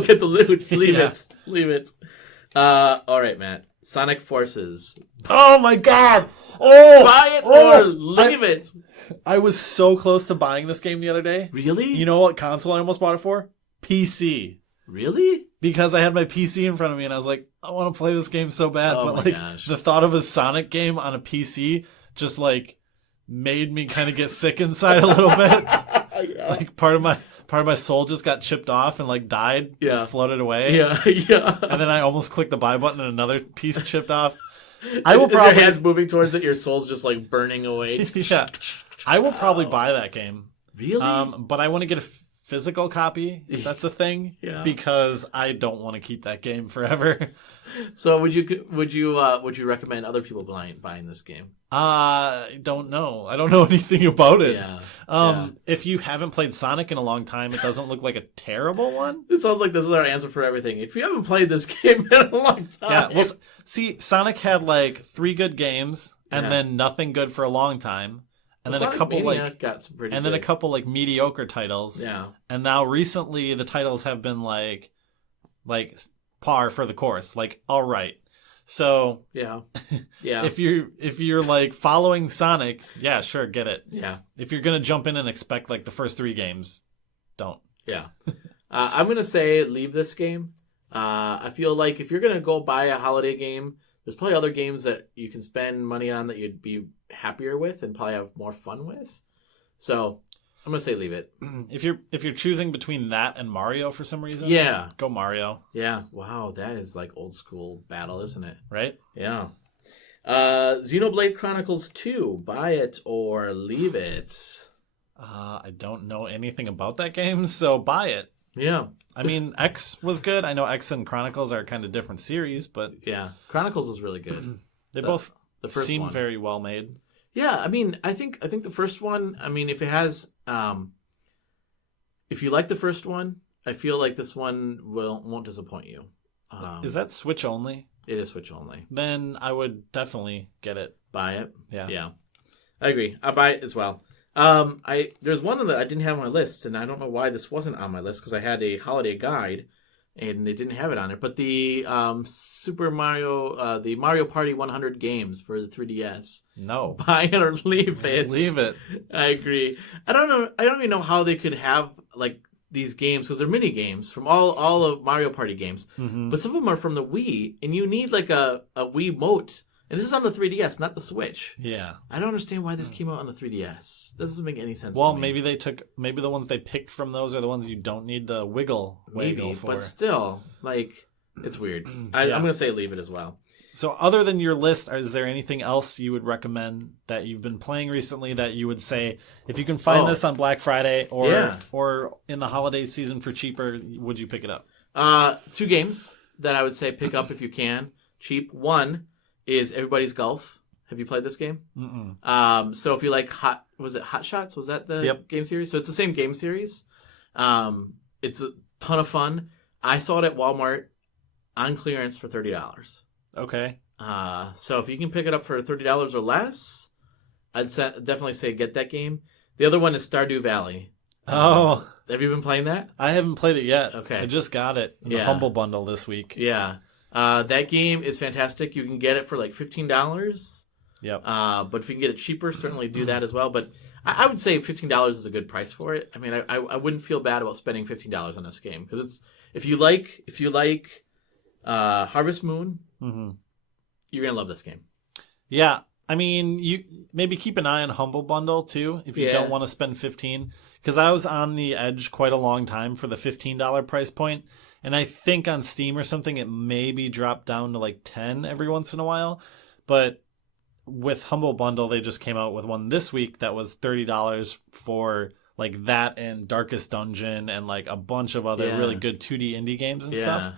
get the loot. Leave it. Leave it. All right, Matt. Sonic Forces. Oh my god! Oh, buy it or leave it. I was so close to buying this game the other day. Really? You know what console I almost bought it for? PC. Really? Because I had my PC in front of me and I was like, I want to play this game so bad. Oh but my gosh. The thought of a Sonic game on a PC just made me kind of get sick inside a little bit. Like part of my soul just got chipped off and died. Yeah. Just floated away. Yeah. And then I almost clicked the buy button and another piece chipped off. I will probably. Your hands moving towards it, your soul's just burning away. Yeah. I will probably buy that game. Really? But I want to get a physical copy, if that's a thing. Yeah. Because I don't want to keep that game forever. So would you recommend other people buying this game? I don't know. I don't know anything about it. Yeah. If you haven't played Sonic in a long time, it doesn't look like a terrible one. It sounds like this is our answer for everything. If you haven't played this game in a long time. Yeah. Well, see, Sonic had 3 good games and then nothing good for a long time. And then Sonic a couple Mania got some pretty then a couple mediocre titles. Yeah. And now recently the titles have been like par for the course. All right. So yeah. if you're following Sonic, yeah, sure, get it. Yeah. If you're gonna jump in and expect the first 3 games, don't. Yeah. I'm gonna say leave this game. I feel like if you're gonna go buy a holiday game, there's probably other games that you can spend money on that you'd be happier with and probably have more fun with. So I'm gonna say leave it. If you're choosing between that and Mario for some reason, go Mario. Yeah. Wow, that is old school battle, isn't it? Right? Yeah. Xenoblade Chronicles 2, buy it or leave it. I don't know anything about that game, so buy it. Yeah. I mean, X was good. I know X and Chronicles are kind of different series, but yeah, Chronicles was really good. They both seem one. Very well made. Yeah, I mean, I think the first one. I mean, if it has, if you like the first one, I feel like this one won't disappoint you. Is that Switch only? It is Switch only. Then I would definitely get it. Buy it. Yeah. I agree. I buy it as well. There's one that I didn't have on my list, and I don't know why this wasn't on my list because I had a holiday guide, and it didn't have it on it. But the Super Mario, the Mario Party 100 games for the 3DS. No, buy it or leave it. Leave it. I agree. I don't know. I don't even know how they could have these games because they're mini games from all of Mario Party games, but some of them are from the Wii, and you need a Wii mote. And this is on the 3DS, not the Switch. Yeah. I don't understand why this came out on the 3DS. That doesn't make any sense to me. Maybe the ones they picked from those are the ones you don't need the wiggle for. But still, it's weird. I'm going to say leave it as well. So other than your list, is there anything else you would recommend that you've been playing recently that you would say, if you can find this on Black Friday or in the holiday season for cheaper, would you pick it up? 2 games that I would say pick up if you can. Cheap. One is Everybody's Golf. Have you played this game? Mm-mm. So if you like Hot Shots? Was that the game series? So it's the same game series. It's a ton of fun. I saw it at Walmart on clearance for $30. Okay. So if you can pick it up for $30 or less, I'd definitely say get that game. The other one is Stardew Valley. Oh. Have you been playing that? I haven't played it yet. Okay. I just got it in the Humble Bundle this week. Yeah. That game is fantastic. You can get it for $15. Yep. But if you can get it cheaper, certainly do that as well. But I would say $15 is a good price for it. I mean, I wouldn't feel bad about spending $15 on this game because it's if you like Harvest Moon, you're gonna love this game. Yeah. I mean, you maybe keep an eye on Humble Bundle too if you don't want to spend $15. Because I was on the edge quite a long time for the $15 price point. And I think on Steam or something, it maybe dropped down to $10 every once in a while. But with Humble Bundle, they just came out with one this week that was $30 for that and Darkest Dungeon and a bunch of other really good 2D indie games and stuff.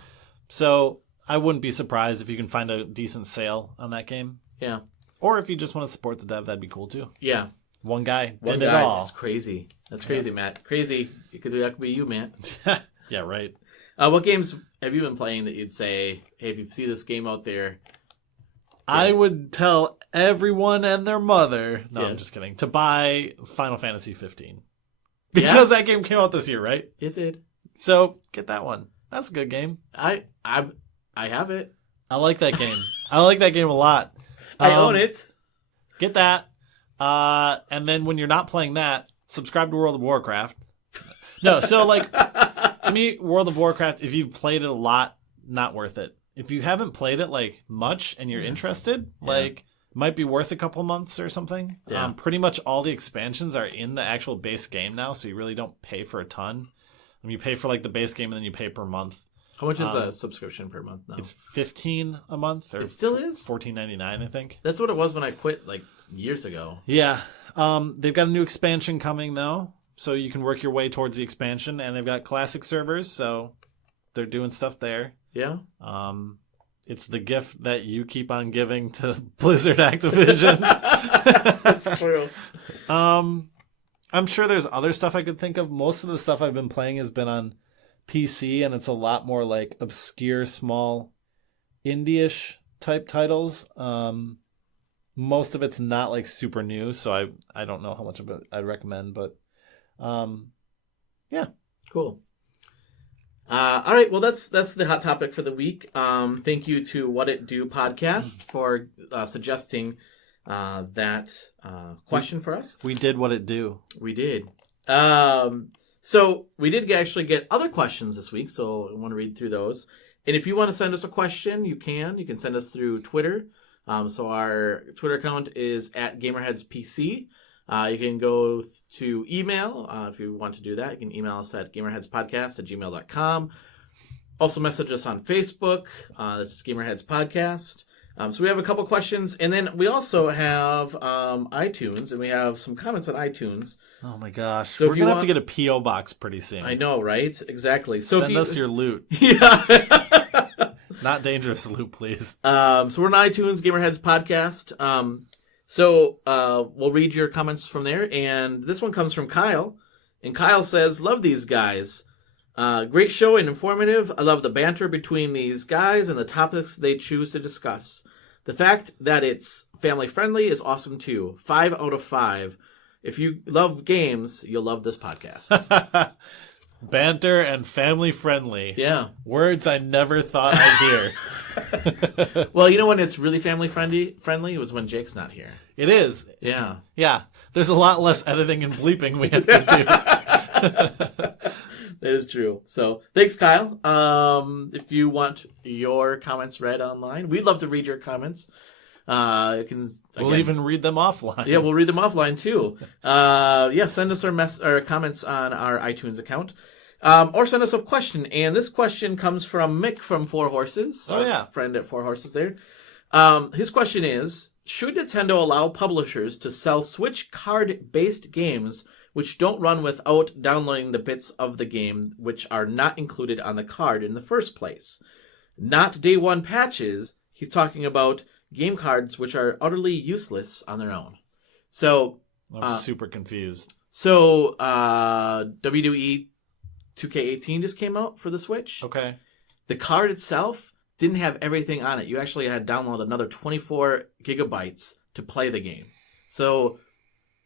So I wouldn't be surprised if you can find a decent sale on that game. Yeah. Or if you just want to support the dev, that'd be cool too. Yeah. One guy did it all. That's crazy. That's crazy, Matt. Crazy. That could be you, Matt. Yeah, right. What games have you been playing that you'd say, hey, if you see this game out there... I would tell everyone and their mother, no, Yeah. I'm just kidding, to buy Final Fantasy 15. Because that game came out this year, right? It did. So, get that one. That's a good game. I have it. I like that game. I like that game a lot. I own it. Get that. And then when you're not playing that, subscribe to World of Warcraft. No, so like, to me, World of Warcraft, if you've played it a lot, not worth it. If you haven't played it like much and you're interested, like, might be worth a couple months or something. Yeah. Pretty much all the expansions are in the actual base game now, so you really don't pay for a ton. You pay for like the base game and then you pay per month. How much is a subscription per month now? It's $15 a month, or it still is $14.99, I think. That's what it was when I quit like years ago. Yeah, they've got a new expansion coming though, so you can work your way towards the expansion, and they've got classic servers, so they're doing stuff there. Yeah. It's the gift that you keep on giving to Blizzard Activision. That's true. I'm sure there's other stuff I could think of. Most of the stuff I've been playing has been on PC, and it's a lot more like obscure, small, indie-ish type titles. Most of it's not like super new, so I don't know how much of it I'd recommend, but yeah. Cool. All right, well that's the hot topic for the week. Thank you to What It Do podcast for suggesting that question for us. We did what it do. We did. So we did actually get other questions this week, so I want to read through those. And if you want to send us a question, you can. You can send us through Twitter. So our Twitter account is at GamerHeadsPC. You can go to email if you want to do that. You can email us at gamerheadspodcast@gmail.com. Also message us on Facebook. That's Gamerheads Podcast. So we have a couple questions. And then we also have iTunes, and we have some comments on iTunes. Oh my gosh. So We're going to have to get a P.O. box pretty soon. I know, right? Exactly. So Send us your loot. Yeah. Not dangerous loot, please. So we're on iTunes, GamerHeads Podcast. So we'll read your comments from there. And this one comes from Kyle. And Kyle says, love these guys. Great show and informative. I love the banter between these guys and the topics they choose to discuss. The fact that it's family friendly is awesome too. 5 out of 5. If you love games, you'll love this podcast. Banter and family friendly. Yeah. Words I never thought I'd hear. Well, you know when it's really family friendly was when Jake's not here. It is. Yeah. Yeah. There's a lot less editing and bleeping we have to do. That is true. So thanks, Kyle. If you want your comments read online, we'd love to read your comments. We'll even read them offline. Yeah, we'll read them offline too. Send us our comments on our iTunes account. Or send us a question. And this question comes from Mick from Four Horses. Oh, yeah. Friend at Four Horses there. His question is, should Nintendo allow publishers to sell Switch card-based games which don't run without downloading the bits of the game which are not included on the card in the first place? Not day one patches. He's talking about game cards which are utterly useless on their own. So I'm super confused. So WWE 2K18 just came out for the Switch. Okay. The card itself didn't have everything on it. You actually had to download another 24 gigabytes to play the game. So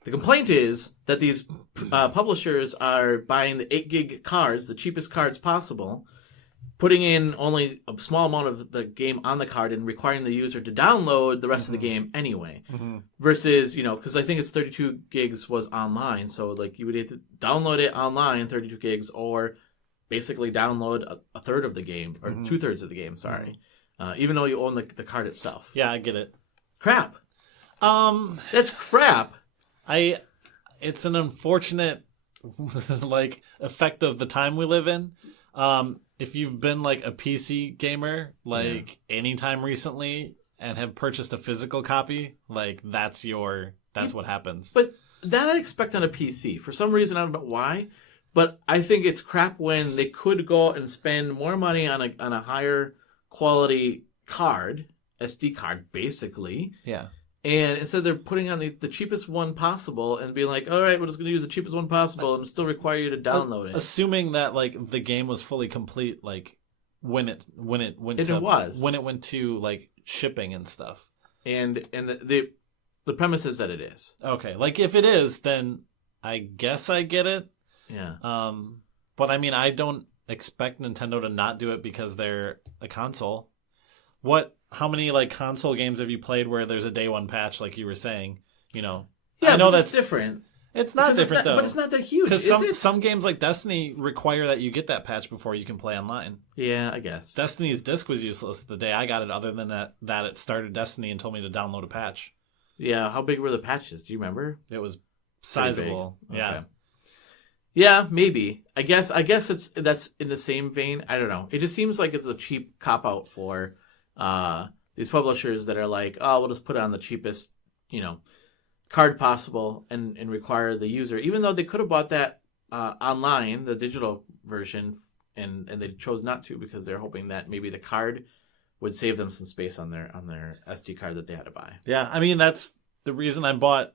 the complaint is that these publishers are buying the 8 gig cards, the cheapest cards possible, putting in only a small amount of the game on the card and requiring the user to download the rest of the game anyway. Mm-hmm. Versus, because I think it's 32 gigs was online, so like you would have to download it online, 32 gigs, or basically download a third of the game, or 2/3 of the game, sorry. Even though you own the card itself. Yeah, I get it. Crap. That's crap. It's an unfortunate like effect of the time we live in. If you've been like a PC gamer anytime recently and have purchased a physical copy, like that's what happens. But that I expect on a PC. For some reason, I don't know why, but I think it's crap when they could go out and spend more money on a higher quality card, SD card basically. Yeah. And instead they're putting on the cheapest one possible and being like, all right, we're just going to use the cheapest one possible and still require you to download it. Assuming that like the game was fully complete, like when it went when it went to like shipping and stuff. And the premise is that it is. Okay, like if it is, then I guess I get it. Yeah. But I mean, I don't expect Nintendo to not do it because they're a console. How many like console games have you played where there's a day one patch, like you were saying? You know, yeah, I know that's different. It's not different though, but it's not that huge. Because some games like Destiny require that you get that patch before you can play online. Yeah, I guess Destiny's disc was useless the day I got it. Other than that it started Destiny and told me to download a patch. Yeah, how big were the patches? Do you remember? It was sizable. Yeah. Okay. Yeah, maybe. I guess that's in the same vein. I don't know. It just seems like it's a cheap cop out for these publishers that are like, oh, we'll just put it on the cheapest, card possible and require the user, even though they could have bought that online, the digital version, and they chose not to because they're hoping that maybe the card would save them some space on their SD card that they had to buy. Yeah, I mean that's the reason I bought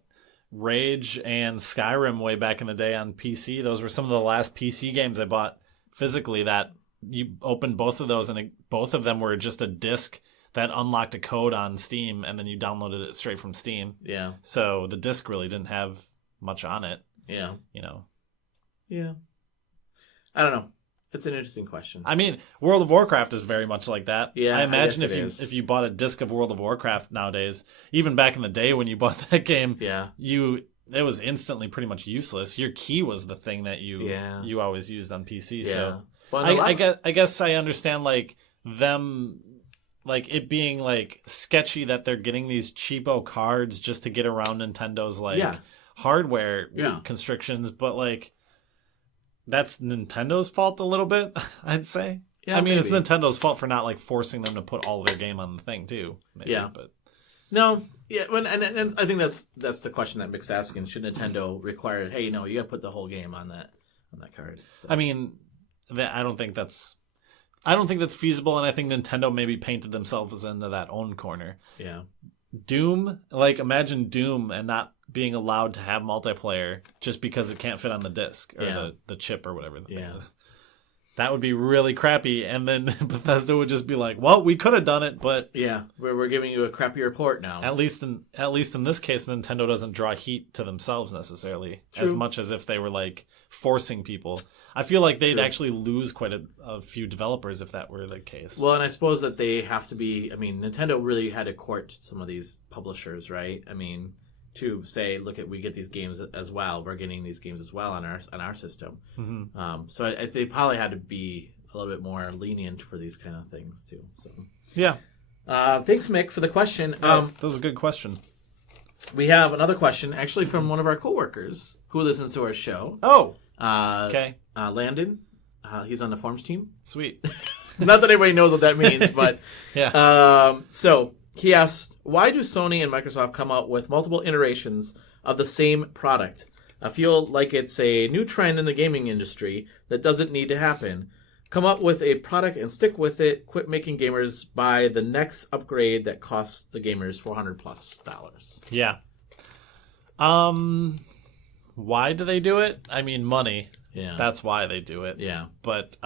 Rage and Skyrim way back in the day on PC. Those were some of the last PC games I bought physically that you opened both of those and both of them were just a disc that unlocked a code on Steam and then you downloaded it straight from Steam. Yeah. So the disc really didn't have much on it. Yeah. Yeah. I don't know. It's an interesting question. I mean, World of Warcraft is very much like that. Yeah, I imagine if you bought a disc of World of Warcraft nowadays, even back in the day when you bought that game, it was instantly pretty much useless. Your key was the thing that you always used on PC. Yeah. So well, I guess I understand like them, like it being like sketchy that they're getting these cheapo cards just to get around Nintendo's hardware constrictions, but like. That's Nintendo's fault a little bit, I'd say. Yeah, I mean, maybe. It's Nintendo's fault for not like forcing them to put all their game on the thing too. Maybe, yeah, but no, yeah, and I think that's the question that Mick's asking: should Nintendo require? Hey, no, you got to put the whole game on that card. So. I mean, I don't think that's feasible, and I think Nintendo maybe painted themselves into that own corner. Yeah, Doom, like imagine Doom and not being allowed to have multiplayer just because it can't fit on the disc or the chip or whatever the thing is. That would be really crappy, and then Bethesda would just be like, "Well, we could have done it, but we're giving you a crappy report now." At least in this case, Nintendo doesn't draw heat to themselves necessarily as much as if they were like forcing people. I feel like they'd actually lose quite a few developers if that were the case. Well, and I suppose that they have to be. I mean, Nintendo really had to court some of these publishers, right? I mean. To say, look we get these games as well. We're getting these games as well on our system. Mm-hmm. So they probably had to be a little bit more lenient for these kind of things too. So yeah. Thanks, Mick, for the question. That was a good question. We have another question actually from one of our coworkers who listens to our show. Oh, okay. Landon, he's on the forums team. Sweet. Not that anybody knows what that means, but yeah. So. He asked, why do Sony and Microsoft come out with multiple iterations of the same product? I feel like it's a new trend in the gaming industry that doesn't need to happen. Come up with a product and stick with it. Quit making gamers buy the next upgrade that costs the gamers $400+. Yeah. Why do they do it? I mean, money. Yeah. That's why they do it. Yeah. But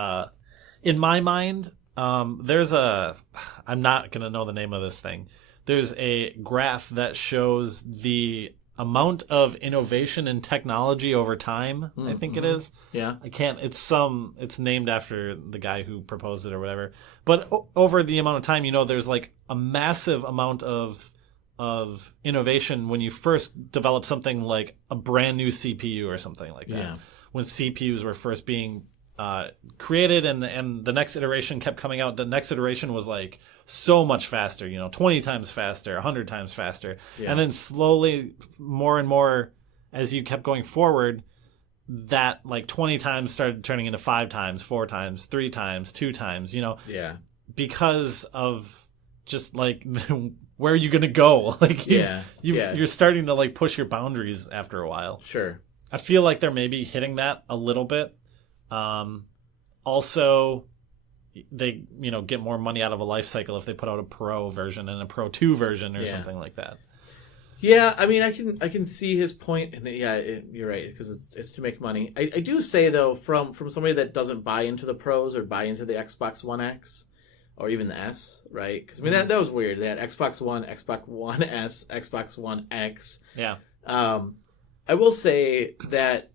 in my mind... I'm not going to know the name of this thing. There's a graph that shows the amount of innovation and technology over time, I think it is. Yeah. It's named after the guy who proposed it or whatever. But over the amount of time, there's like a massive amount of innovation when you first develop something like a brand new CPU or something like that. Yeah. When CPUs were first being created and the next iteration kept coming out. The next iteration was like so much faster, 20 times faster, 100 times faster. Yeah. And then slowly more and more as you kept going forward, that like 20 times started turning into 5 times, 4 times, 3 times, 2 times, Yeah. Because of just like where are you going to go? Like you're starting to like push your boundaries after a while. Sure. I feel like they're maybe hitting that a little bit. Also, they get more money out of a life cycle if they put out a Pro version and a Pro 2 version or something like that. Yeah, I mean, I can see his point, and yeah, you're right because it's to make money. I do say though, from somebody that doesn't buy into the pros or buy into the Xbox One X or even the S, right? Because I mean that was weird. They had Xbox One, Xbox One S, Xbox One X. Yeah. I will say that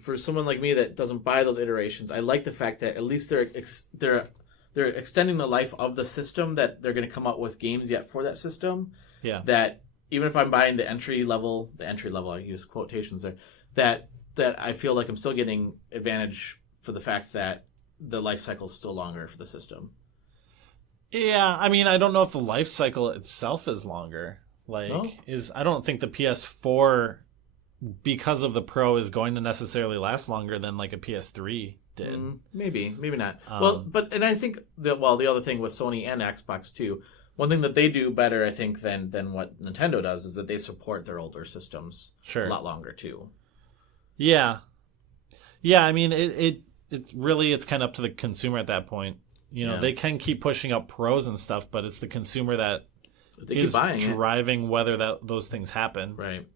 for someone like me that doesn't buy those iterations, I like the fact that at least they're extending the life of the system. That they're going to come out with games yet for that system. Yeah. That even if I'm buying the entry level, I use quotations there, that I feel like I'm still getting advantage for the fact that the life cycle is still longer for the system. Yeah, I mean, I don't know if the life cycle itself is longer. I don't think the PS4, because of the Pro, is going to necessarily last longer than like a PS3 did. Maybe not. And I think the other thing with Sony and Xbox too, one thing that they do better, I think, than what Nintendo does is that they support their older systems a lot longer too. Yeah. Yeah, I mean, it really, it's kind of up to the consumer at that point. They can keep pushing out pros and stuff, but it's the consumer that is driving whether those things happen. Right.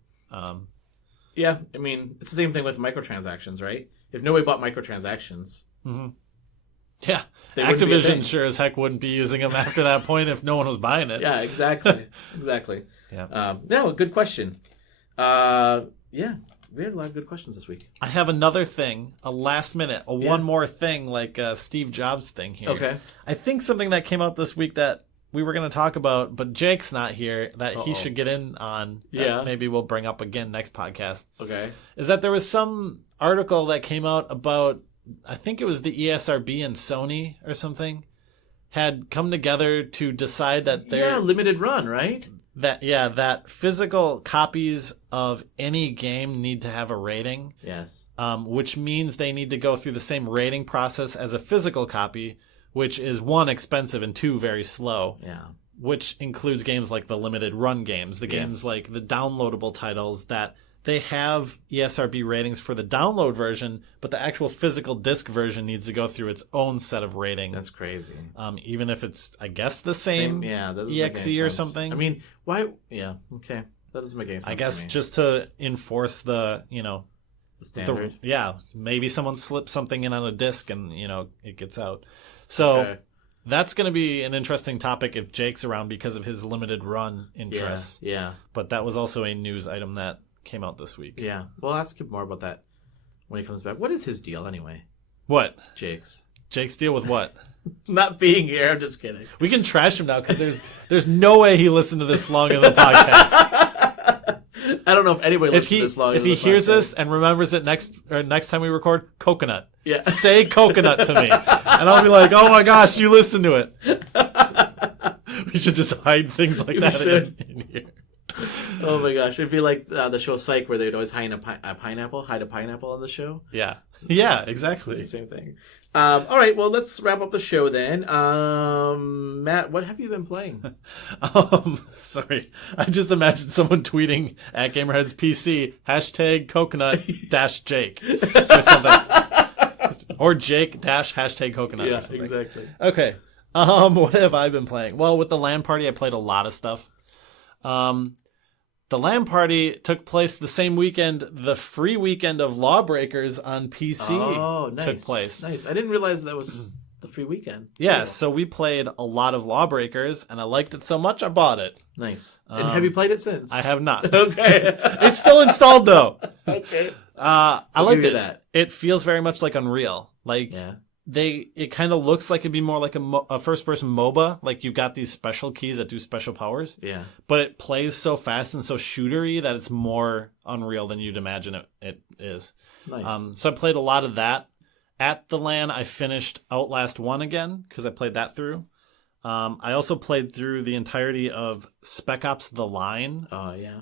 Yeah, I mean, it's the same thing with microtransactions, right? If nobody bought microtransactions... Mm-hmm. Yeah, Activision sure as heck wouldn't be using them after that point if no one was buying it. Yeah, exactly. Yeah. No, good question. Yeah, we had a lot of good questions this week. I have another thing, a last minute, one more thing, like a Steve Jobs thing here. Okay. I think something that came out this week that we were going to talk about, but Jake's not here, that he should get in on. Yeah. Maybe we'll bring up again next podcast. Okay. Is that there was some article that came out about, I think it was the ESRB and Sony or something, had come together to decide that they're... limited run, right? That physical copies of any game need to have a rating. Yes. Which means they need to go through the same rating process as a physical copy, which is 1, expensive, and 2, very slow. Yeah. Which includes games like the limited run games, the games like the downloadable titles that they have ESRB ratings for the download version, but the actual physical disc version needs to go through its own set of ratings. That's crazy. Even if it's, I guess, the same EXE or something. I mean, why? Yeah, okay. That doesn't make any sense. I guess just to enforce the standard. Maybe someone slips something in on a disc and, it gets out. So that's going to be an interesting topic if Jake's around because of his limited run interests. Yeah. But that was also a news item that came out this week. Yeah. Well, I'll ask him more about that when he comes back. What is his deal anyway? What? Jake's deal with what? Not being here. I'm just kidding. We can trash him now because there's no way he listened to this long in the podcast. I don't know if anybody listens to this long. If he hears this and remembers it next time we record, coconut. Yeah. Say coconut to me. And I'll be like, oh my gosh, you listened to it. We should just hide things like that in here. Oh my gosh. It'd be like the show Psych where they'd always hide a pineapple on the show. Yeah. Yeah, exactly. Same thing. All right, well, let's wrap up the show then. Matt, what have you been playing? Sorry. I just imagined someone tweeting at GamerHeads PC, #coconut-Jake or something. Or Jake #coconut. Yeah, exactly. Okay. What have I been playing? Well, with the LAN party, I played a lot of stuff. The LAN party took place the same weekend the free weekend of Lawbreakers on PC took place. Nice. I didn't realize that was the free weekend. Yeah, so we played a lot of Lawbreakers, and I liked it so much I bought it. Nice. And have you played it since? I have not. Okay. It's still installed, though. Okay. I liked it. That. It feels very much like Unreal. It kind of looks like it'd be more like a first-person MOBA. Like you've got these special keys that do special powers. Yeah. But it plays so fast and so shootery that it's more Unreal than you'd imagine it is. Nice. So I played a lot of that. At the LAN, I finished Outlast 1 again because I played that through. I also played through the entirety of Spec Ops: The Line. Oh, yeah.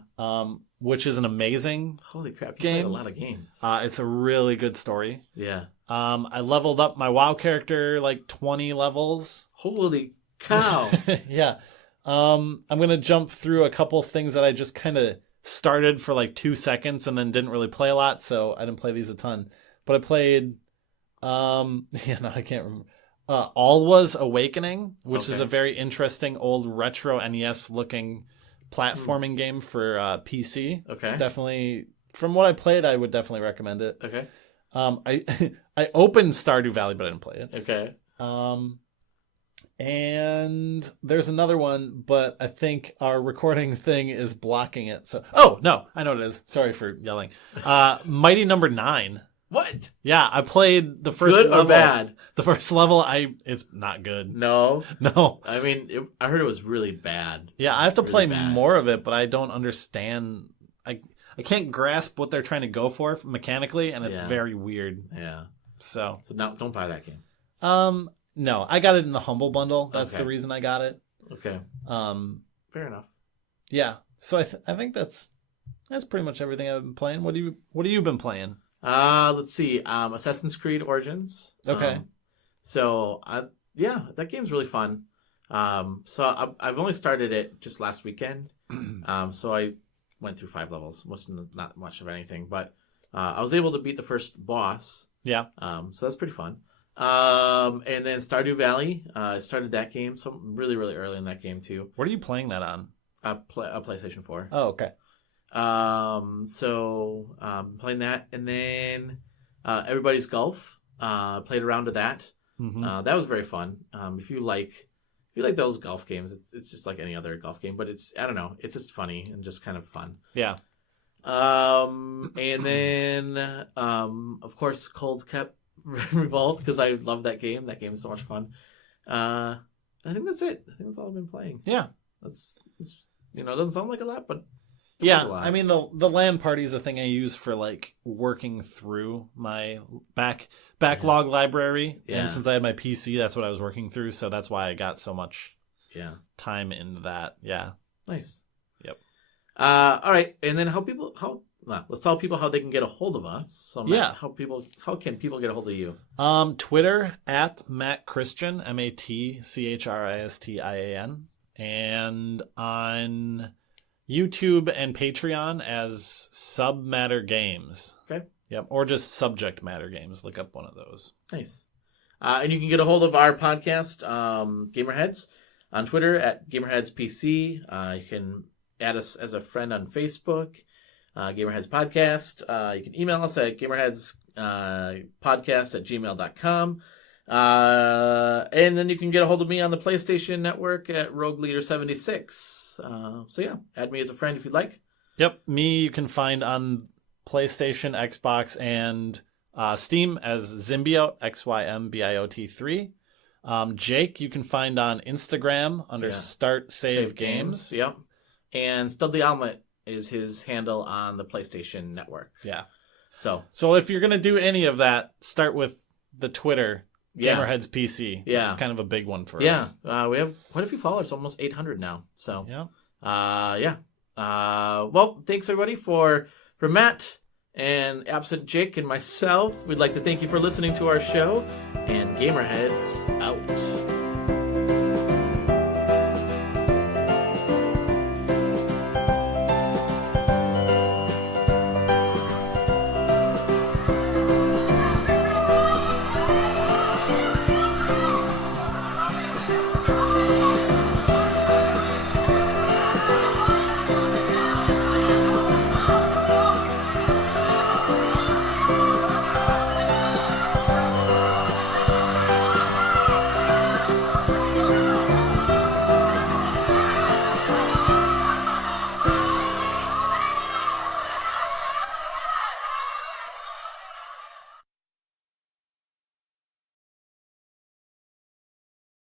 Which is an amazing Holy crap, you game. played a lot of games. It's a really good story. Yeah. I leveled up my WoW character like 20 levels. Holy cow. Yeah. I'm going to jump through a couple things that I just kind of started for like 2 seconds and then didn't really play a lot, so I didn't play these a ton. But I played, I can't remember. All Was Awakening, which is a very interesting old retro NES looking platforming game for PC. Okay. Definitely, from what I played, I would definitely recommend it. Okay. I opened Stardew Valley, but I didn't play it. Okay. And there's another one, but I think our recording thing is blocking it. So, oh no, I know what it is. Sorry for yelling. Mighty Number 9. What? Yeah, I played the first Good level. or bad? The first level, it's not good. No. No. I mean, I heard it was really bad. Yeah, I have to really play bad. more of it, but I don't understand. I can't grasp what they're trying to go for mechanically, and it's very weird. Yeah. So now, don't buy that game. No, I got it in the Humble Bundle. That's Okay. the reason I got it. Okay. Fair enough. Yeah. So I think that's pretty much everything I've been playing. What have you been playing? Let's see. Assassin's Creed Origins. Okay. That game's really fun. So I've only started it just last weekend. So I went through 5 levels. Not much of anything, but I was able to beat the first boss. Yeah. So that's pretty fun. And then Stardew Valley. I started that game. So I'm really, really early in that game too. What are you playing that on? A PlayStation 4. Oh, okay. Playing that, and then Everybody's Golf. Played a round of that. Mm-hmm. That was very fun. If you like those golf games, it's just like any other golf game, but it's just funny and just kind of fun. Yeah. And then of course Cold Kept Revolt, because I love that game. That game is so much fun. I think that's it. I think that's all I've been playing. Yeah. That's it doesn't sound like a lot, but yeah, a lot. I mean the LAN party is a thing I use for like working through my backlog library, and since I had my PC, that's what I was working through, so that's why I got so much time into that. Yeah, nice. Yep. All right, and then let's tell people how they can get a hold of us. So Matt, how can people get a hold of you? Twitter at Matt Christian, MatChristian, and on YouTube and Patreon as Submatter Games. Okay. Yep. Or just Subject Matter Games. Look up one of those. Nice. And you can get a hold of our podcast, GamerHeads, on Twitter at GamerHeadsPC. You can add us as a friend on Facebook, GamerHeads Podcast. You can email us at GamerHeads podcast@gmail.com. And then you can get a hold of me on the PlayStation Network at Rogue Leader 76. Add me as a friend if you'd like. Yep, me you can find on PlayStation, Xbox, and Steam as Zymbiot, XYMBIOT3. Jake you can find on Instagram under Start Save Games. Yep. And Studley Omelet is his handle on the PlayStation Network. Yeah. So if you're going to do any of that, start with the Twitter, GamerHeads PC. Yeah. It's kind of a big one for us. us. Yeah. We have quite a few followers, almost 800 now. So, yeah. Well, thanks everybody for Matt and absent Jake and myself. We'd like to thank you for listening to our show, and GamerHeads out.